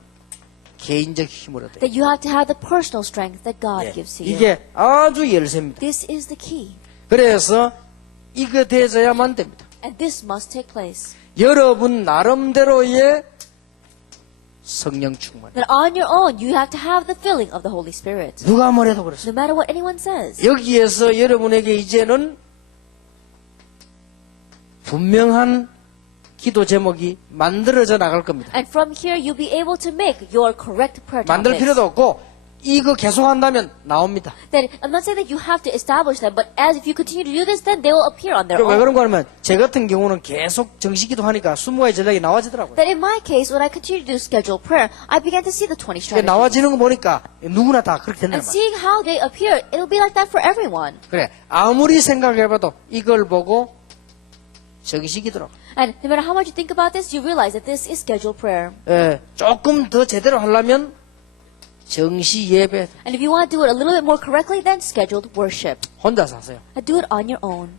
개인적 힘을 얻어야 돼요. That you have to have the personal strength that God 예, gives to you. 이게 아주 열쇠입니다. This is the key. 그래서 이거 되어야만 됩니다. And this must take place. 여러분 나름대로의 성령 충만. That on your own, you have to have the filling of the Holy Spirit. 누가 뭐래도 그렇습니다. No matter what anyone says. 여기에서 여러분에게 이제는 분명한 기도 제목이 만들어져 나갈 겁니다. And from here, you'll be able to make your correct prayer 만들 topics. 필요도 없고 이거 계속한다면 나옵니다. That I'm not saying that you have to establish them, but as if you continue to do this, then they will appear on their 왜 own. 그런가 하면 제 같은 경우는 계속 정식기도 하니까 20가지 전략이 나와지더라고요. That in my case, when I continue to do scheduled prayer, I began to see the 20 strategies. 나와지는 거 보니까 누구나 다 그렇게 된단 And 말이에요. seeing how they appear, it'll be like that for everyone. 그래 아무리 생각해봐도 이걸 보고 정식이더라고요. And no matter how much you think about this, you realize that this is scheduled prayer. 예, 조금 더 제대로 하려면 정시 예배 And if you want to do it a little bit more correctly, then scheduled worship. 혼자서 하세요. And do it on your own.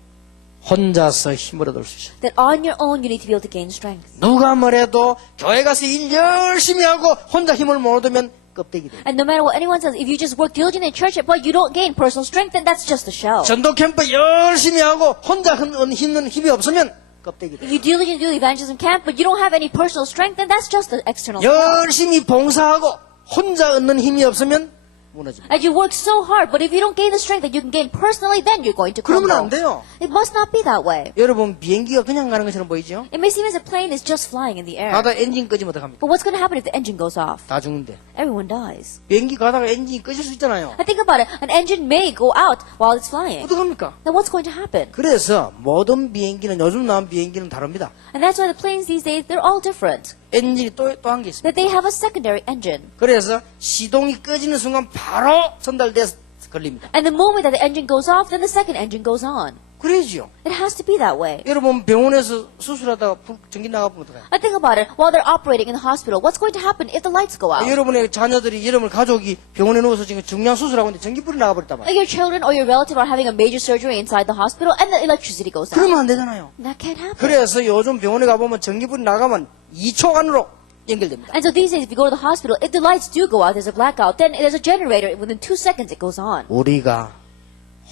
혼자서 힘을 얻을 수 있어요. That on your own, you need to be able to gain strength. 누가 뭐래도 교회 가서 일 열심히 하고 혼자 힘을 못 얻으면 껍데기 돼요. And no matter what anyone says, if you just work diligently in church, but you don't gain personal strength, then that's just a shell. 전도 캠프 열심히 하고 혼자 힘이 없으면 껍데기 돼요. If you diligently do the evangelism camp, but you don't have any personal strength, then that's just the external shell. 열심히 봉사하고 혼자 얻는 힘이 없으면 무너집니다. And you work so hard, but if you don't gain the strength that you can gain personally, then you're going to 그러면 안 crumble. 돼요. It must not be that way. 여러분 비행기가 그냥 가는 것처럼 보이죠? It may seem as a plane is just flying in the air. 가다 엔진 꺼지면 어떡합니까? But what's going to happen if the engine goes off? 다 죽는데. Everyone dies. 비행기 가다가 엔진이 꺼질 수 있잖아요. And think about it. An engine may go out while it's flying. 어떡합니까? Then what's going to happen? 그래서 모든 비행기는 요즘 나온 비행기는 다릅니다. And that's why the planes these days, they're all different. 엔진이 또 한 게 있습니다. That they have a secondary engine. 그래서 시동이 꺼지는 순간 바로 전달돼서 걸립니다. And the moment that the engine goes off, then the second engine goes on. 그래야지요. It has to be that way. 여러분 병원에서 수술하다가 전기 나가보면 어떡해요? I think about it. While they're operating in the hospital, what's going to happen if the lights go out? 여러분의 자녀들이 여러분 가족이 병원에 누워서 지금 중요한 수술하고 있는데 전기불이 나가버렸단 말이에요. Like your children or your relative are having a major surgery inside the hospital and the electricity goes out. 그러면 안 되잖아요. That can't happen. 그래서 요즘 병원에 가보면 전기불이 나가면 2초 안으로 연결됩니다. And so these days, if you go to the hospital, if the lights do go out, there's a blackout, then there's a generator. Within 2 seconds, it goes on. 우리가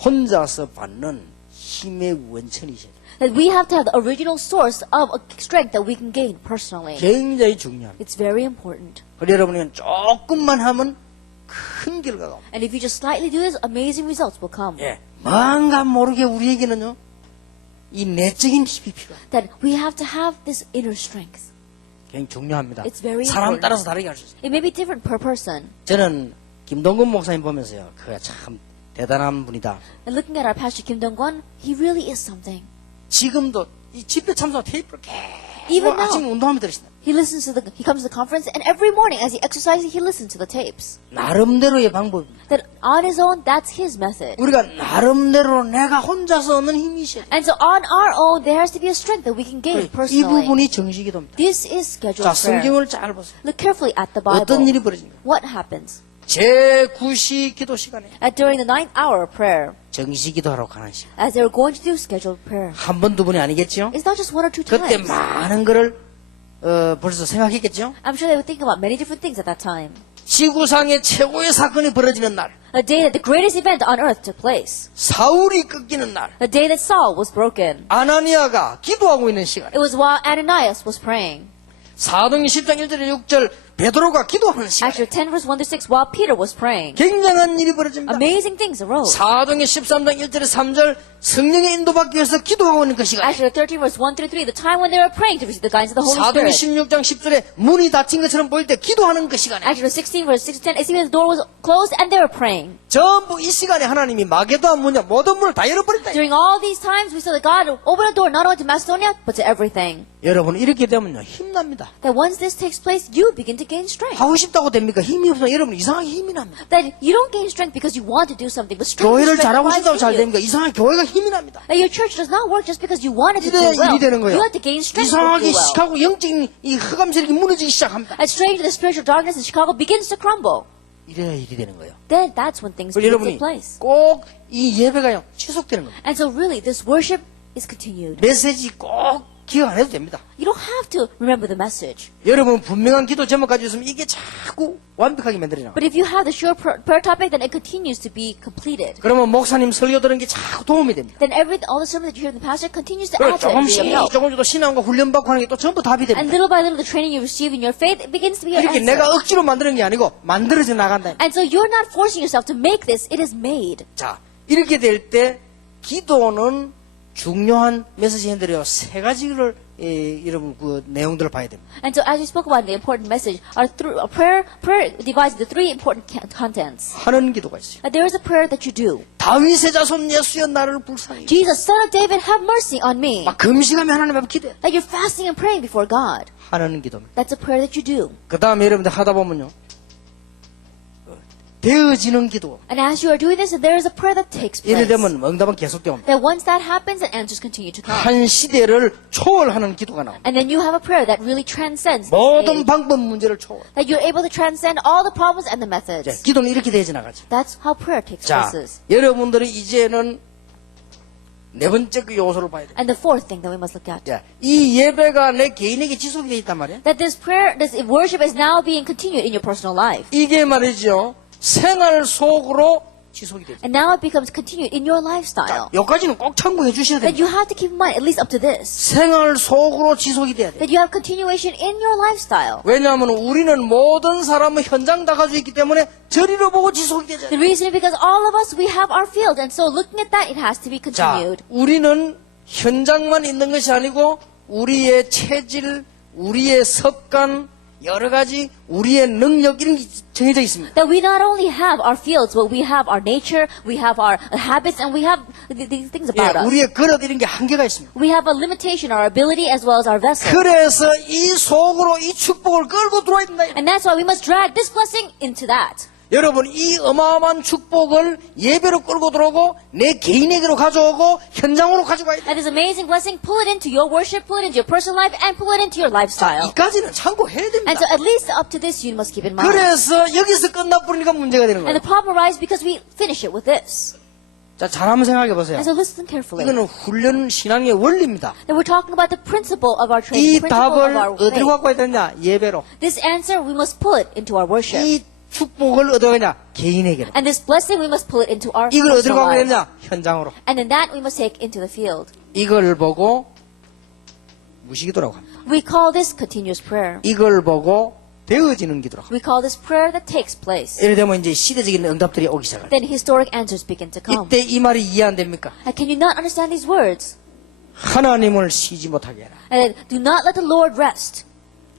혼자서 받는 힘의 원천이죠. That we have to have the original source of a strength that we can gain personally. 굉장히 중요합니다. It's very important. 그리고 여러분이 조금만 하면 큰 결과가 옵니다. And if you just slightly do this, amazing results will come. 예. 뭔가 모르게 우리에게는요, 이 내적인 힘이 필요합니다. That we have to have this inner strength. 굉장히 중요합니다. It's very 사람 important. 따라서 다르게 할 수 있어요. It may be different per person. 저는 김동근 목사님 보면서요, 그가 참 대단한 분이다. And looking at our pastor Kim Dong-kwon, he really is something. 지금도 이 집회 참석 테이프를 Even 계속 아침 now, 운동하면 들으신다. he comes to the conference, and every morning as he exercises, he listens to the tapes. 나름대로의 방법입니다. That on his own, that's his method. 우리가 나름대로 내가 혼자서 얻는 힘이 있어야 돼요. And so on our own, there has to be a strength that we can gain 이 personally. 부분이 정식기도입니다. This is scheduled 자, prayer. 성경을 잘 보세요. Look carefully at the Bible. 어떤 일이 벌어집니까? What happens? 제9시 기도 시간에 During the 9th hour of prayer, 정식 기도하러 가는 시간. as they were going to do scheduled prayer. 한 번, 두 번이 아니겠죠? It's not just one or two 그때 times. 많은 거를 벌써 생각했겠죠? I'm sure they were thinking about many different things at that time. 지구상의 최고의 사건이 벌어지는 날, A day that the greatest event on earth took place. 사울이 꺾이는 날, The day that Saul was broken. 아나니아가 기도하고 있는 시간, It was while Ananias was praying. 사도행 10장 1절에 6절 베드로가 기도하는 시간, Actually, 10 verse 1 to 6, while Peter was praying. 굉장한 일이 벌어집니다. Amazing things arose. 사도행 13장 1절에 3절 성령의 인도받기 위해서 기도하고 있는 그 시간, Actually, 13 verse 1 through 3, the time when they were praying to receive the guidance of the Holy 사도행 Spirit. 16장 10절에 문이 닫힌 것처럼 보일 때 기도하는 그 시간에 Actually, 16 verse 6 to 10, it seemed the door was closed and they were praying. 전부 이 시간에 하나님이 마게도와 문야 모든 문을 다 열어버린다. During all these times, we saw that God opened a door not only to Macedonia, but to everything. 여러분 이렇게 되면요 힘납니다. That once this takes place, you begin to gain strength. 하고 싶다고 됩니까? 힘이 없으면 여러분 이상하게 힘이 납니다. That you don't gain strength because you want to do something, but strength 교회를 is 잘하고 strength 싶다고 잘 in you. 됩니까? 이상하게 교회가 힘이 납니다. That your church does not work just because you wanted to 이래야 do well. 일이 되는 거예요. You have to gain strength to 이상하게 do well. 시카고 영적인 이 흑암 세력이 무너지기 시작합니다. And strangely, the spiritual darkness in Chicago begins to crumble. 이래야 일이 되는 거예요. Then that's when things 그래서 begin to 여러분이 take place. 꼭 이 예배가요 지속되는 겁니다. And so really, this worship is continued. 메시지 꼭 기억 안 해도 됩니다. You don't have to remember the message. 여러분 분명한 기도 제목 가지고 있으면 이게 자꾸 완벽하게 만들어져요. But if you have the sure prayer topic, then it continues to be completed. 그러면 목사님 설교 들은 게 자꾸 도움이 됩니다. Then all the sermons that you hear from the pastor continues to 그리고 add to it and be 조금씩 of help. 조금씩 또 신앙과 훈련받고 하는 게 또 전부 답이 And 됩니다. little by little, the training you receive in your faith, it begins to be your 이렇게 answer. 내가 억지로 만드는 게 아니고 만들어져 나간다. And so you're not forcing yourself to make this, it is made. 자, 이렇게 될 때 기도는 중요한 메시지 핸들이요. 세 가지를 여러분 그 내용들을 봐야 됩니다. And so as we spoke about in the important message, our prayer divides into three important contents. 하는 기도가 있어요. There is a prayer that you do. 다윗의 자손 예수여 나를 불쌍히. Jesus, son of David, have mercy on me. 막 금식하며 하나님 앞에 기도해. Like you're fasting and praying before God. 하는 기도입니다. That's a prayer that you do. 그 다음에 여러분들 하다 보면요. 되어지는 기도. And as you are doing this, there is a prayer that takes 이래 place. 되면 응답은 계속됩니다. That once that happens, the answers continue to come. 한 시대를 초월하는 기도가 나옵니다. And then you have a prayer that really transcends this 모든 age. 방법 문제를 초월. That you're able to transcend all the problems and the 자, methods. 기도는 이렇게 되어져 나가죠. That's how prayer takes 자, places. 여러분들이 이제는 네 번째 그 요소를 봐야 돼요. And the fourth thing that we must look at. 자, 이 예배가 내 개인에게 지속이 되어 있단 말이에요. That this worship is now being continued in your personal life. 이게 말이죠. 생활 속으로 지속이 되죠. And now it becomes continued in your lifestyle. 여기까지는 꼭 참고해 주셔야 That 됩니다. you have to keep in mind, at least up to this. 생활 속으로 지속이 돼야 돼요. That you have continuation in your lifestyle. 왜냐하면 우리는 모든 사람은 현장 다 가지고 있기 때문에 저리로 보고 지속이 되잖아요. The reason is because all of us, we have our field. And so looking at that, it has to be 자, continued. 우리는 현장만 있는 것이 아니고 우리의 체질, 우리의 습관, 여러 가지 우리의 능력 이런 게 정해져 있습니다. That we not only have our fields, but we have our nature, we have our habits, and we have these things about 예, us. 우리의 그릇 이런 게 한계가 있습니다. We have a limitation, our ability, as well as our vessel. 그래서 이 속으로 이 축복을 끌고 들어와야 된다. And that's why we must drag this blessing into that. 여러분 이 어마어마한 축복을 예배로 끌고 들어오고 내 개인에게로 가져오고 현장으로 가져가야 돼. And this amazing blessing, pull it into your worship, pull it into your personal life, and pull it into your lifestyle. 이까지는 참고해야 됩니다. And so at least up to this, you must keep in mind. 그래서 여기서 끝나버리니까 문제가 되는 And 거예요. the problem arises because we finish it with this. 자, 잘 한번 생각해 보세요. And so listen carefully. 이거는 훈련 신앙의 원리입니다. And we're talking about the principle of our 이 training, the principle of 답을 our 어디로 faith. 갖고 와야 되느냐? 예배로. This answer, we must pull it into our worship. 이 축복을 얻어가냐? 개인에게로. And this blessing we must pull it into our 이걸 어디로 personal 가게 lives. 되냐? 현장으로. And then that we must take into the field. 이걸 보고 무시기도라고 합니다. We call this continuous prayer. 이걸 보고 되어지는 기도라고 합니다. We call this prayer that takes place. 예를 들면 이제 시대적인 응답들이 오기 시작합니다. Then historic answers begin to come. 이때 이 말이 이해 안 됩니까? And can you not understand these words? 하나님을 쉬지 못하게 해라. And do not let the Lord rest.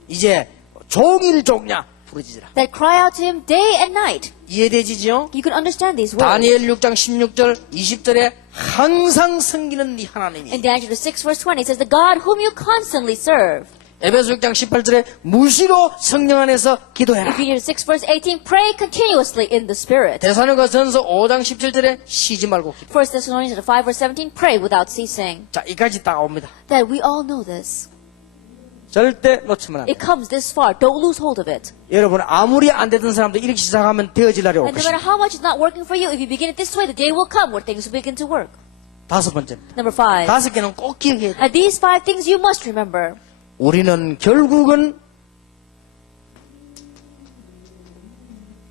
이제 종일 종냐 부르짖으라. That cry out to him day and night. 이해되지죠? You can understand these words. 다니엘 6장 16절 20절에 항상 섬기는 네 하나님이 In Daniel 6 verse 20 it says, the God whom you constantly serve. 에베소 6장 18절에 무시로 성령 안에서 기도해라. Ephesians 6 verse 18, pray continuously in the Spirit. 데살로니가 전서 5장 17절에 쉬지 말고 기도. 1 Thessalonians 5 verse 17, pray without ceasing. 자, 이까지 딱 옵니다. That we all know this. 절대 놓치면 안 돼. It comes this far. Don't lose hold of it. 여러분 아무리 안 되던 사람도 이렇게 시작하면 되어질 날이 올 And no matter 것입니다. how much it's not working for you, if you begin it this way, the day will come where things will begin to work. 다섯 번째입니다. Number 5. 다섯 개는 꼭 기억해야 돼. And these 5 things you must remember. 우리는 결국은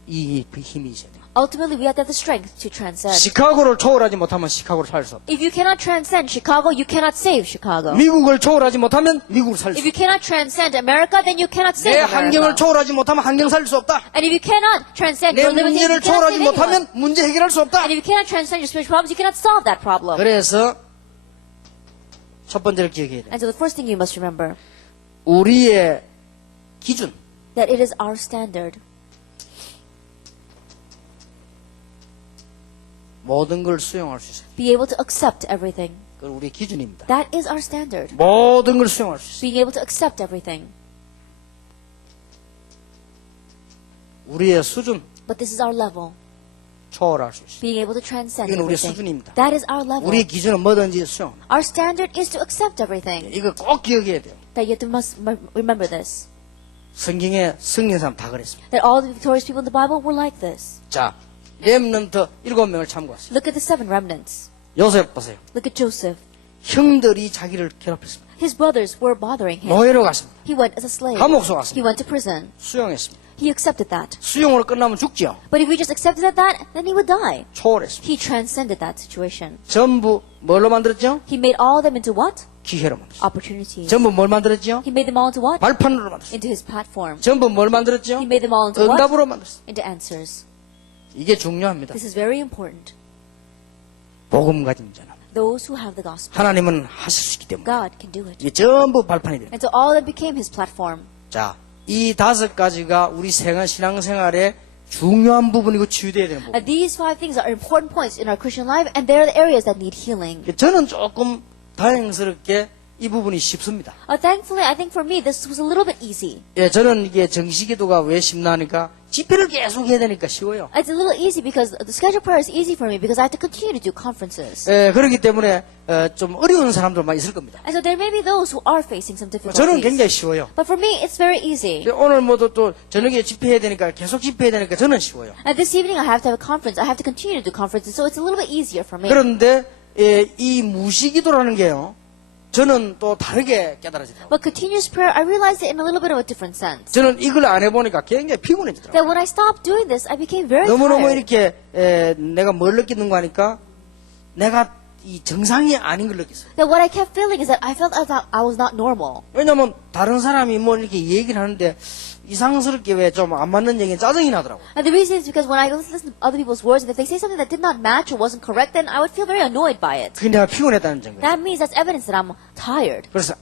이 힘이 있어야 돼. Ultimately, we have to have the strength to transcend. 시카고를 초월하지 못하면 시카고를 살 수 없다. If you cannot transcend Chicago, you cannot save Chicago. 미국을 초월하지 못하면 미국을 살 수 If 없다. you cannot transcend America, then you cannot 내 save 환경을 America. 초월하지 못하면 환경 살 수 없다. And if you cannot transcend 내 your limitations, 문제를 you cannot 초월하지 save anyone. 못하면 문제 해결할 수 없다. And if you cannot transcend your spiritual problems, you cannot solve that problem. 그래서 첫 번째를 기억해야 돼. And so the first thing you must remember, 우리의 기준, that it is our standard. 모든 걸 수용할 수 있어요. Be able to accept everything. 그건 우리의 기준입니다. That is our standard. 모든 걸 수용할 수 있어요. Being able to accept everything. 우리의 수준 But this is our level. 초월할 수 있어요. Being able to transcend 이건 우리의 everything. 수준입니다. That is our level. 우리의 기준은 뭐든지 수용. Our standard is to accept everything. 이거 꼭 기억해야 돼요. That you must remember this. 성경에 승리한 사람 다 그랬습니다. That all the victorious people in the Bible were like this. 자, 렘넌트 7명을 참고하세요. Look at the 7 remnants. 요셉 보세요. Look at Joseph. 형들이 자기를 괴롭혔습니다. His brothers were bothering him. 노예로 갔습니다. He went as a slave. 감옥소 He 갔습니다. went to prison. 수용했습니다. He accepted that. 수용으로 끝나면 죽죠. But if he just accepted that, then he would die. 초월했습니다. He transcended that situation. 전부 뭘로 만들었죠? He made all of them into what? 기회로 만들었어요. Opportunities. 전부 뭘 만들었죠? He made them all into what? 발판으로 만들었어요. Into his platform. 전부 뭘 만들었죠? He made them all into what? 응답으로 만들었어요. Into answers. 이게 중요합니다. This is very important. 복음 가진 자는 Those who have the gospel, 하나님은 하실 수 있기 때문에 God can do it. 이게 전부 발판이 됩니다. And so all of them became his platform. 자, 이 다섯 가지가 우리 신앙생활의 중요한 부분이고 치유되어야 되는 부분. And these 5 things are important points in our Christian life, and they're the areas that need healing. 저는 조금 다행스럽게 이 부분이 쉽습니다. Thankfully, I think for me, this was a little bit easy. 예, 저는 이게 정시기도가 왜 쉽나니까 집회를 계속 해야 되니까 쉬워요. It's a little easy because the scheduled prayer is easy for me because I have to continue to do conferences. 예, 그렇기 때문에 좀 어려운 사람들만 있을 겁니다. And so there may be those who are facing some 저는 difficulties. 굉장히 쉬워요. But for me, it's very easy. 오늘 모두 또 저녁에 집회해야 되니까 계속 집회해야 되니까 저는 쉬워요. And this evening, I have to have a conference. I have to continue to do conferences, so it's a little bit easier for me. 그런데 예, 이 무시기도라는 게요. 저는 또 다르게 깨달아지더라고요. But continuous prayer, I realized it in a little bit of a different sense. 저는 이걸 안 해보니까 굉장히 피곤해지더라고요. That when I stopped doing this, I became very 너무너무 tired. 이렇게 내가 뭘 느끼는가 하니까 내가 이 정상이 아닌 걸 느꼈어요. That what I kept feeling is that I felt as though I was not normal. 왜냐면 다른 사람이 뭐 이렇게 얘기를 하는데 이상스럽게 왜 좀 안 맞는 얘기는 짜증이 나더라고요. And the reason is because when I listen to other people's words, and if they say something that did not match or wasn't correct, then I would feel very annoyed by it. 그게 내가 피곤했다는 증거예요. That means that's evidence that I'm tired. 그래서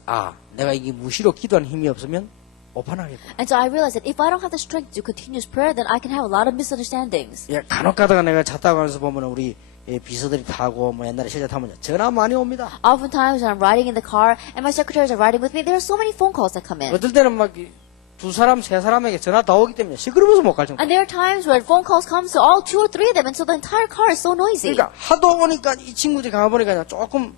내가 이게 무시로 기도하는 힘이 없으면 오판하겠구나. And so I realized that if I don't have the strength to do continuous prayer, then I can have a lot of misunderstandings. 예, 간혹 가다가 내가 차 타고 가면서 보면 우리 비서들이 타고 뭐 옛날에 실제 타면 전화 많이 옵니다. Oftentimes when I'm riding in the car and my secretaries are riding with me, there are so many phone calls that come in. 어떨 때는 막 두 사람, 세 사람에게 전화 다 오기 때문에 시끄러워서 못 갈 정도. And there are times where phone calls come to all 2 or 3 of them, and so the entire car is so noisy. 그러니까 하도 오니까 이 친구들이 가보니까 조금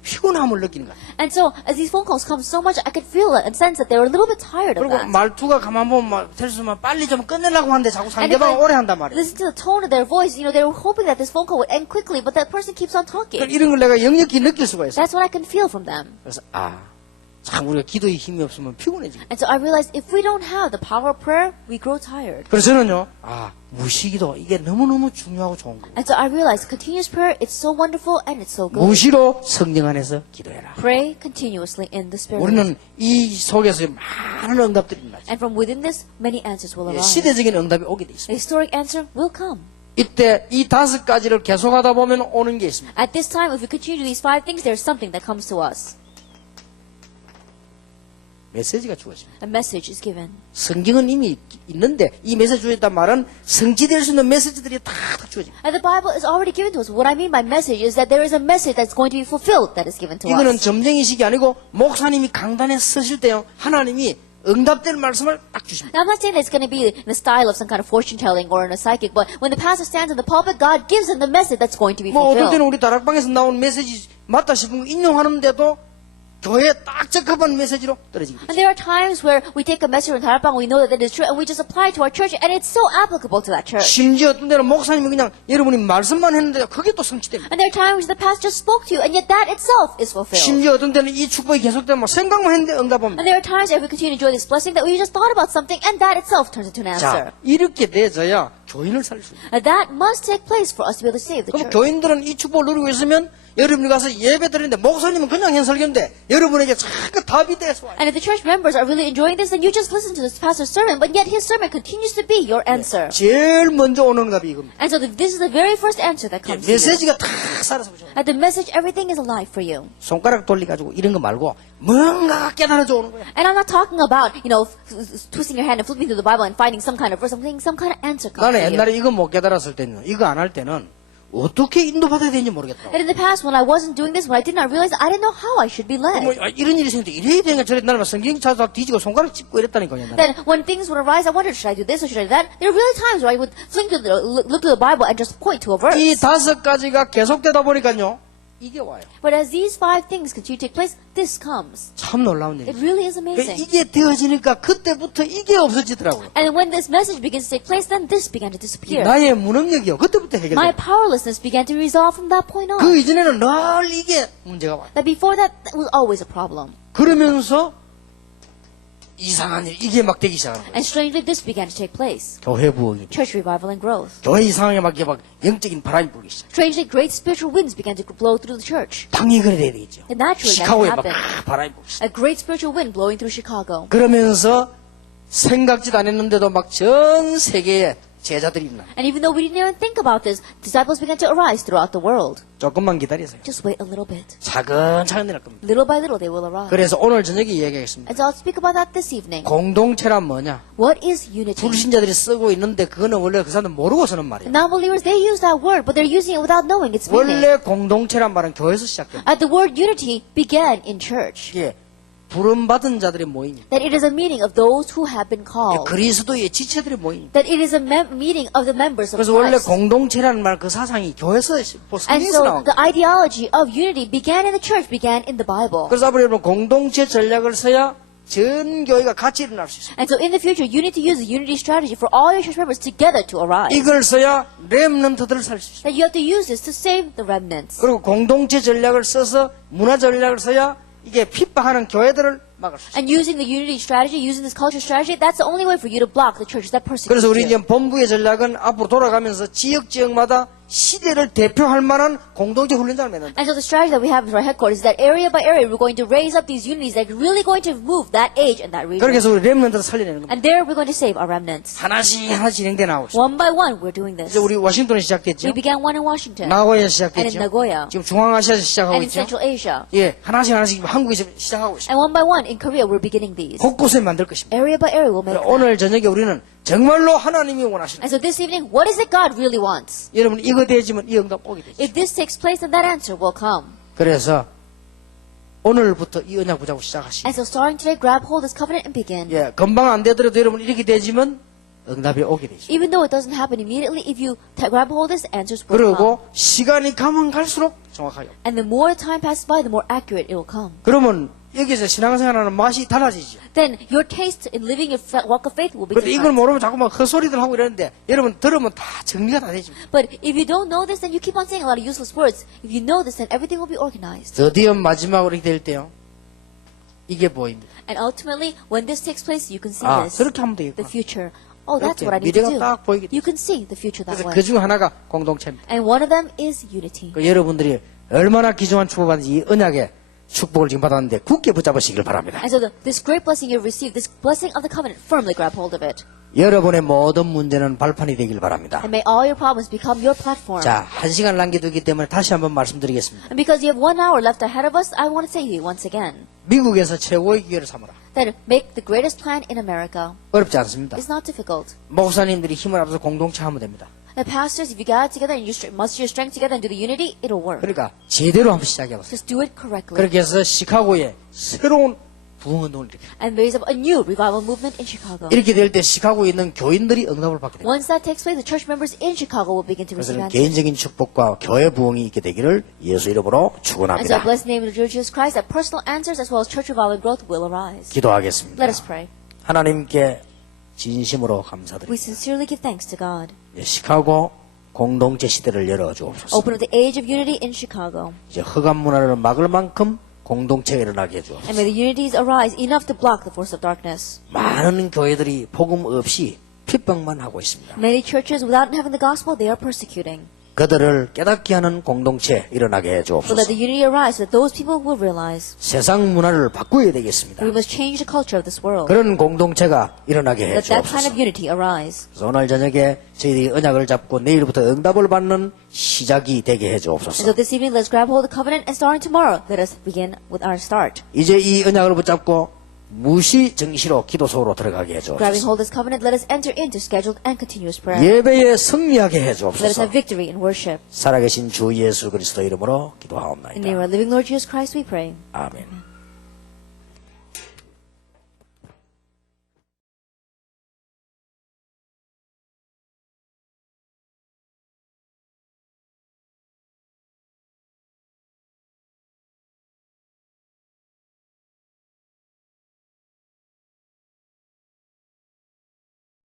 피곤함을 느끼는 거야. And so as these phone calls come so much, I could feel it and sense that they were a little bit tired of 그리고 that. 말투가 가만 보면 막 텔수만 빨리 좀 끝내려고 하는데 자꾸 And if 상대방 I 오래 한단 말이야. listen to the tone of their voice, you know, they were hoping that this phone call would end quickly, but that person keeps on talking. 이런 걸 내가 역력히 느낄 수가 있어. That's what I can feel from them. 그래서 참 우리가 기도에 힘이 없으면 피곤해지고. And so I realized if we don't have the power of prayer, we grow tired. 그래서 저는요, 무시기도 이게 너무너무 중요하고 좋은 거예요. And so I realized continuous prayer, it's so wonderful and it's so good. 무시로 성령 안에서 기도해라. Pray continuously in the Spirit. 우리는 이 속에서 많은 응답들이 나죠. And from within this, many answers will arise. 시대적인 응답이 오게 돼 있습니다. A historic answer will come. 이때 이 5가지를 계속하다 보면 오는 게 있습니다. At this time, if we continue these 5 things, there's something that comes to us. 메시지가 주어집니다. A message is given. 성경은 이미 있는데 이 메시지 주어졌단 말은 성취될 수 있는 메시지들이 다 주어집니다. And the Bible is already given to us. What I mean by message is that there is a message that's going to be fulfilled that is given to 이거는 us. 점쟁이식이 아니고 목사님이 강단에 서실 때요 하나님이 응답될 말씀을 딱 주십니다. Now, I'm not saying that it's going to be in the style of some kind of fortune telling or in a psychic, but when the pastor stands in the pulpit, God gives him the message that's going to be 뭐 어떨 때는 fulfilled. 우리 다락방에서 나온 메시지 맞다 싶은 거 인용하는데도 교회에 딱 적합한 메시지로 떨어지게 됩니다. And there are times where we take a message from Tarapang, we know that it is true, and we just apply it to our church, and it's so applicable to that church. 심지어 어떤 데는 목사님이 그냥 여러분이 말씀만 했는데 그게 또 성취됩니다. And there are times the pastor just spoke to you, and yet that itself is fulfilled. 심지어 어떤 데는 이 축복이 계속되면 뭐 생각만 했는데 응답 옵니다. And there are times if we continue to enjoy this blessing that we just thought about something, and that itself turns into an answer. 자, 이렇게 돼서야 교인을 살릴 수 있습니다. And that must take place for us to be able to save the 그럼 church. 교인들은 이 축복을 누리고 있으면 여러분이 가서 예배 드리는데 목사님은 그냥 현설교인데 여러분에게 자꾸 답이 돼서 와요. And if the church members are really enjoying this, then you just listen to this pastor's sermon, but yet his sermon continues to be your answer. 제일 먼저 오는 응답이 이겁니다. And so this is the very first answer that comes to you. 메시지가 다 살아서 오죠. At the message, everything is alive for you. 손가락 돌리가지고 이런 거 말고 뭔가가 깨달아져 오는 거야. And I'm not talking about, twisting your hand and flipping through the Bible and finding some kind of verse, something, some kind of answer comes 나는 to you. 옛날에 이거 못 깨달았을 때는 이거 안 할 때는 어떻게 인도받아야 되는지 모르겠더라고. And in the past, when I wasn't doing this, when I did not realize, I didn't know how I should be 뭐, led. 이런 일이 생겼는데 이래야 되는가 저래 나는 성경 찾아서 뒤지고 손가락 짚고 이랬다니까요. Then when things would arise, I wondered, should I do this or should I do that? There were really times where I would look to the Bible and just point to a verse. 이 5가지가 계속되다 보니까요. 이게 와요. But as these 5 things continue to take place, this comes. 참 놀라운 It 일이죠. really is amazing. 이게 되어지니까 그때부터 이게 없어지더라고요. And when this message begins to take place, then this began to disappear. 나의 무능력이요. 그때부터 My 해결돼요. powerlessness began to resolve from that point on. 그 이전에는 늘 이게 문제가 와요. That before that was always a problem. 그러면서 이상한 일, 이게 막 되기 시작하는 거예요. And strangely, this began to take place. 교회 부흥이. Church revival and growth. 교회 이상하게 막 영적인 바람이 불기 시작. Strangely, great spiritual winds began to blow through the church. 당연히 그래 돼야 되겠죠. And naturally, that 시카고에 막 happened. 바람이 불기 시작. A great spiritual wind blowing through Chicago. 그러면서 생각지도 안 했는데도 막 전 세계에 제자들이 있나. And even though we didn't even think about this, disciples began to arise throughout the world. 조금만 기다리세요. Just wait a little bit. 차근차근 내릴 겁니다. Little by little, they will arise. 그래서 오늘 저녁에 이야기하겠습니다. And so I'll speak about that this evening. 공동체란 뭐냐? What is unity? 불신자들이 쓰고 있는데 그거는 원래 그 사람들 모르고 쓰는 말이에요. Non-believers, they use that word, but they're using it without knowing its meaning. 원래 공동체란 말은 교회에서 시작됩니다. The word unity began in church. 이게 부름받은 자들의 모임입니다. That it is a meeting of those who have been called. 그리스도의 지체들의 모임입니다. That it is a meeting of the members of 그래서 원래 Christ. 공동체라는 말 그 사상이 교회에서 And 성경에서 so 나온 the 거예요. ideology of unity began in the church, began in the Bible. 그래서 앞으로 여러분 공동체 전략을 써야 전 교회가 같이 일어날 수 있습니다. And so in the future, you need to use the unity strategy for all your church members together to arise. 이걸 써야 렘넌트들을 살 수 있습니다. That you have to use this to save the remnants. 그리고 공동체 전략을 써서 문화 전략을 써야 이게 핍박하는 교회들을 막을 수 있습니다. And using the unity strategy, using this culture strategy, that's the only way for you to block the churches that persecute 그래서 우리 이제 you. 본부의 전략은 앞으로 돌아가면서 지역마다 시대를 대표할 만한 공동체 훈련장을 맺는다. And so the strategy that we have for our headquarters is that area by area, we're going to raise up these unities that are really going to move that age and that region. 그렇게 해서 우리 렘넌트를 살려내는 겁니다. And there we're going to save our remnants. 하나씩 진행돼 나오고 있습니다. One by one, we're doing this. 이제 우리 워싱턴에 시작됐죠. We began one in Washington, 나고야 and in 시작됐죠. Nagoya, 지금 중앙아시아에서 시작하고 and in 있죠. Central Asia. 예, 하나씩 한국에서 시작하고 있습니다. And one by one, in Korea, we're beginning these. 곳곳에 만들 것입니다. Area by area, we'll make that. 오늘 저녁에 우리는 정말로 하나님이 원하시는 And so this evening, what is it God really wants? 여러분 이거 되지면 이 응답 오게 되죠. If this takes place, then that answer will come. 그래서 오늘부터 이 언약 붙잡고 시작하시고 And so starting today, grab hold of this covenant and begin. 예, 금방 안 되더라도 여러분 이렇게 되지면 응답이 오게 되죠. Even though it doesn't happen immediately, if you grab hold of this, answers will come. 그리고 시간이 가면 갈수록 정확하게. And the more time passes by, the more accurate it will come. 그러면 여기서 신앙생활하는 맛이 달라지죠. Then your taste in living your walk of faith will 그런데 begin. 이걸 모르면 자꾸만 헛소리들 하고 이러는데 여러분 들으면 다 정리가 다 되죠. But if you don't know this, then you keep on saying a lot of useless words. If you know this, then everything will be organized. 드디어 마지막으로 이렇게 될 때요. 이게 보입니다. And ultimately, when this takes place, you can see 아, this. 저렇게 하면 The 되겠구나. future. Oh, that's 이렇게 what I need to 미래가 do. 딱 보이게 You can see the future that 그래서 way. 그 중 하나가 공동체입니다. And one of them is unity. 그 여러분들이 얼마나 귀중한 축복받는지 이 언약의 축복을 지금 받았는데 굳게 붙잡으시길 바랍니다. And so this great blessing you've received, this blessing of the covenant, firmly grab hold of it. 여러분의 모든 문제는 발판이 되길 바랍니다. And may all your problems become your platform. 자, 1시간 남겨두기 때문에 다시 한번 말씀드리겠습니다. And because you have 1 hour left ahead of us, I want to say to you once again 미국에서 최고의 기회를 삼으라. that make the greatest plan in America 어렵지 않습니다. is not difficult. 목사님들이 힘을 합해서 공동체 하면 됩니다. The pastors, if you gather together and you muster your strength together and do the unity, it'll work. 그러니까 제대로 한번 시작해보세요. Just do it correctly. 그렇게 해서 시카고에 새로운 부흥운동을 일으켜요. And raise up a new revival movement in Chicago. 이렇게 될 때 시카고에 있는 교인들이 응답을 받게 됩니다. Once that takes place, the church members in Chicago will begin to receive 그래서 answers. 개인적인 축복과 교회 부흥이 있게 되기를 예수 이름으로 And so, 축원합니다. blessed name of the Lord Jesus Christ, that personal answers as well as church revival and growth will arise. 기도하겠습니다. Let us pray. 하나님께 진심으로 감사드립니다. We sincerely give thanks to God. 시카고 공동체 시대를 열어주옵소서. Open up the age of unity in Chicago. 이제 흑암 문화를 막을 만큼 공동체가 일어나게 해주옵소서. And may the unities arise enough to block the force of darkness. 많은 교회들이 복음 없이 핍박만 하고 있습니다. Many churches, without having the gospel, they are persecuting. 그들을 깨닫게 하는 공동체 일어나게 So that 해주옵소서. the unity arise, so that those people will realize 세상 문화를 바꾸어야 되겠습니다. we must change the culture of this world. 그런 공동체가 일어나게 Let that kind 해주옵소서. of unity arise. 그래서 오늘 저녁에 저희들이 언약을 잡고 내일부터 응답을 받는 시작이 되게 And so 해주옵소서. this evening, let's grab hold of the covenant, and starting tomorrow, let us begin with our start. 이제 이 언약을 붙잡고 무시정시로 기도 속으로 들어가게 Grabbing 해주옵소서. hold of this covenant, let us enter into scheduled and continuous prayer. 예배에 승리하게 Let us 해주옵소서. have victory in worship. 살아계신 주 예수 그리스도 이름으로 In the name 기도하옵나이다. of our living Lord Jesus Christ, we pray. 아멘.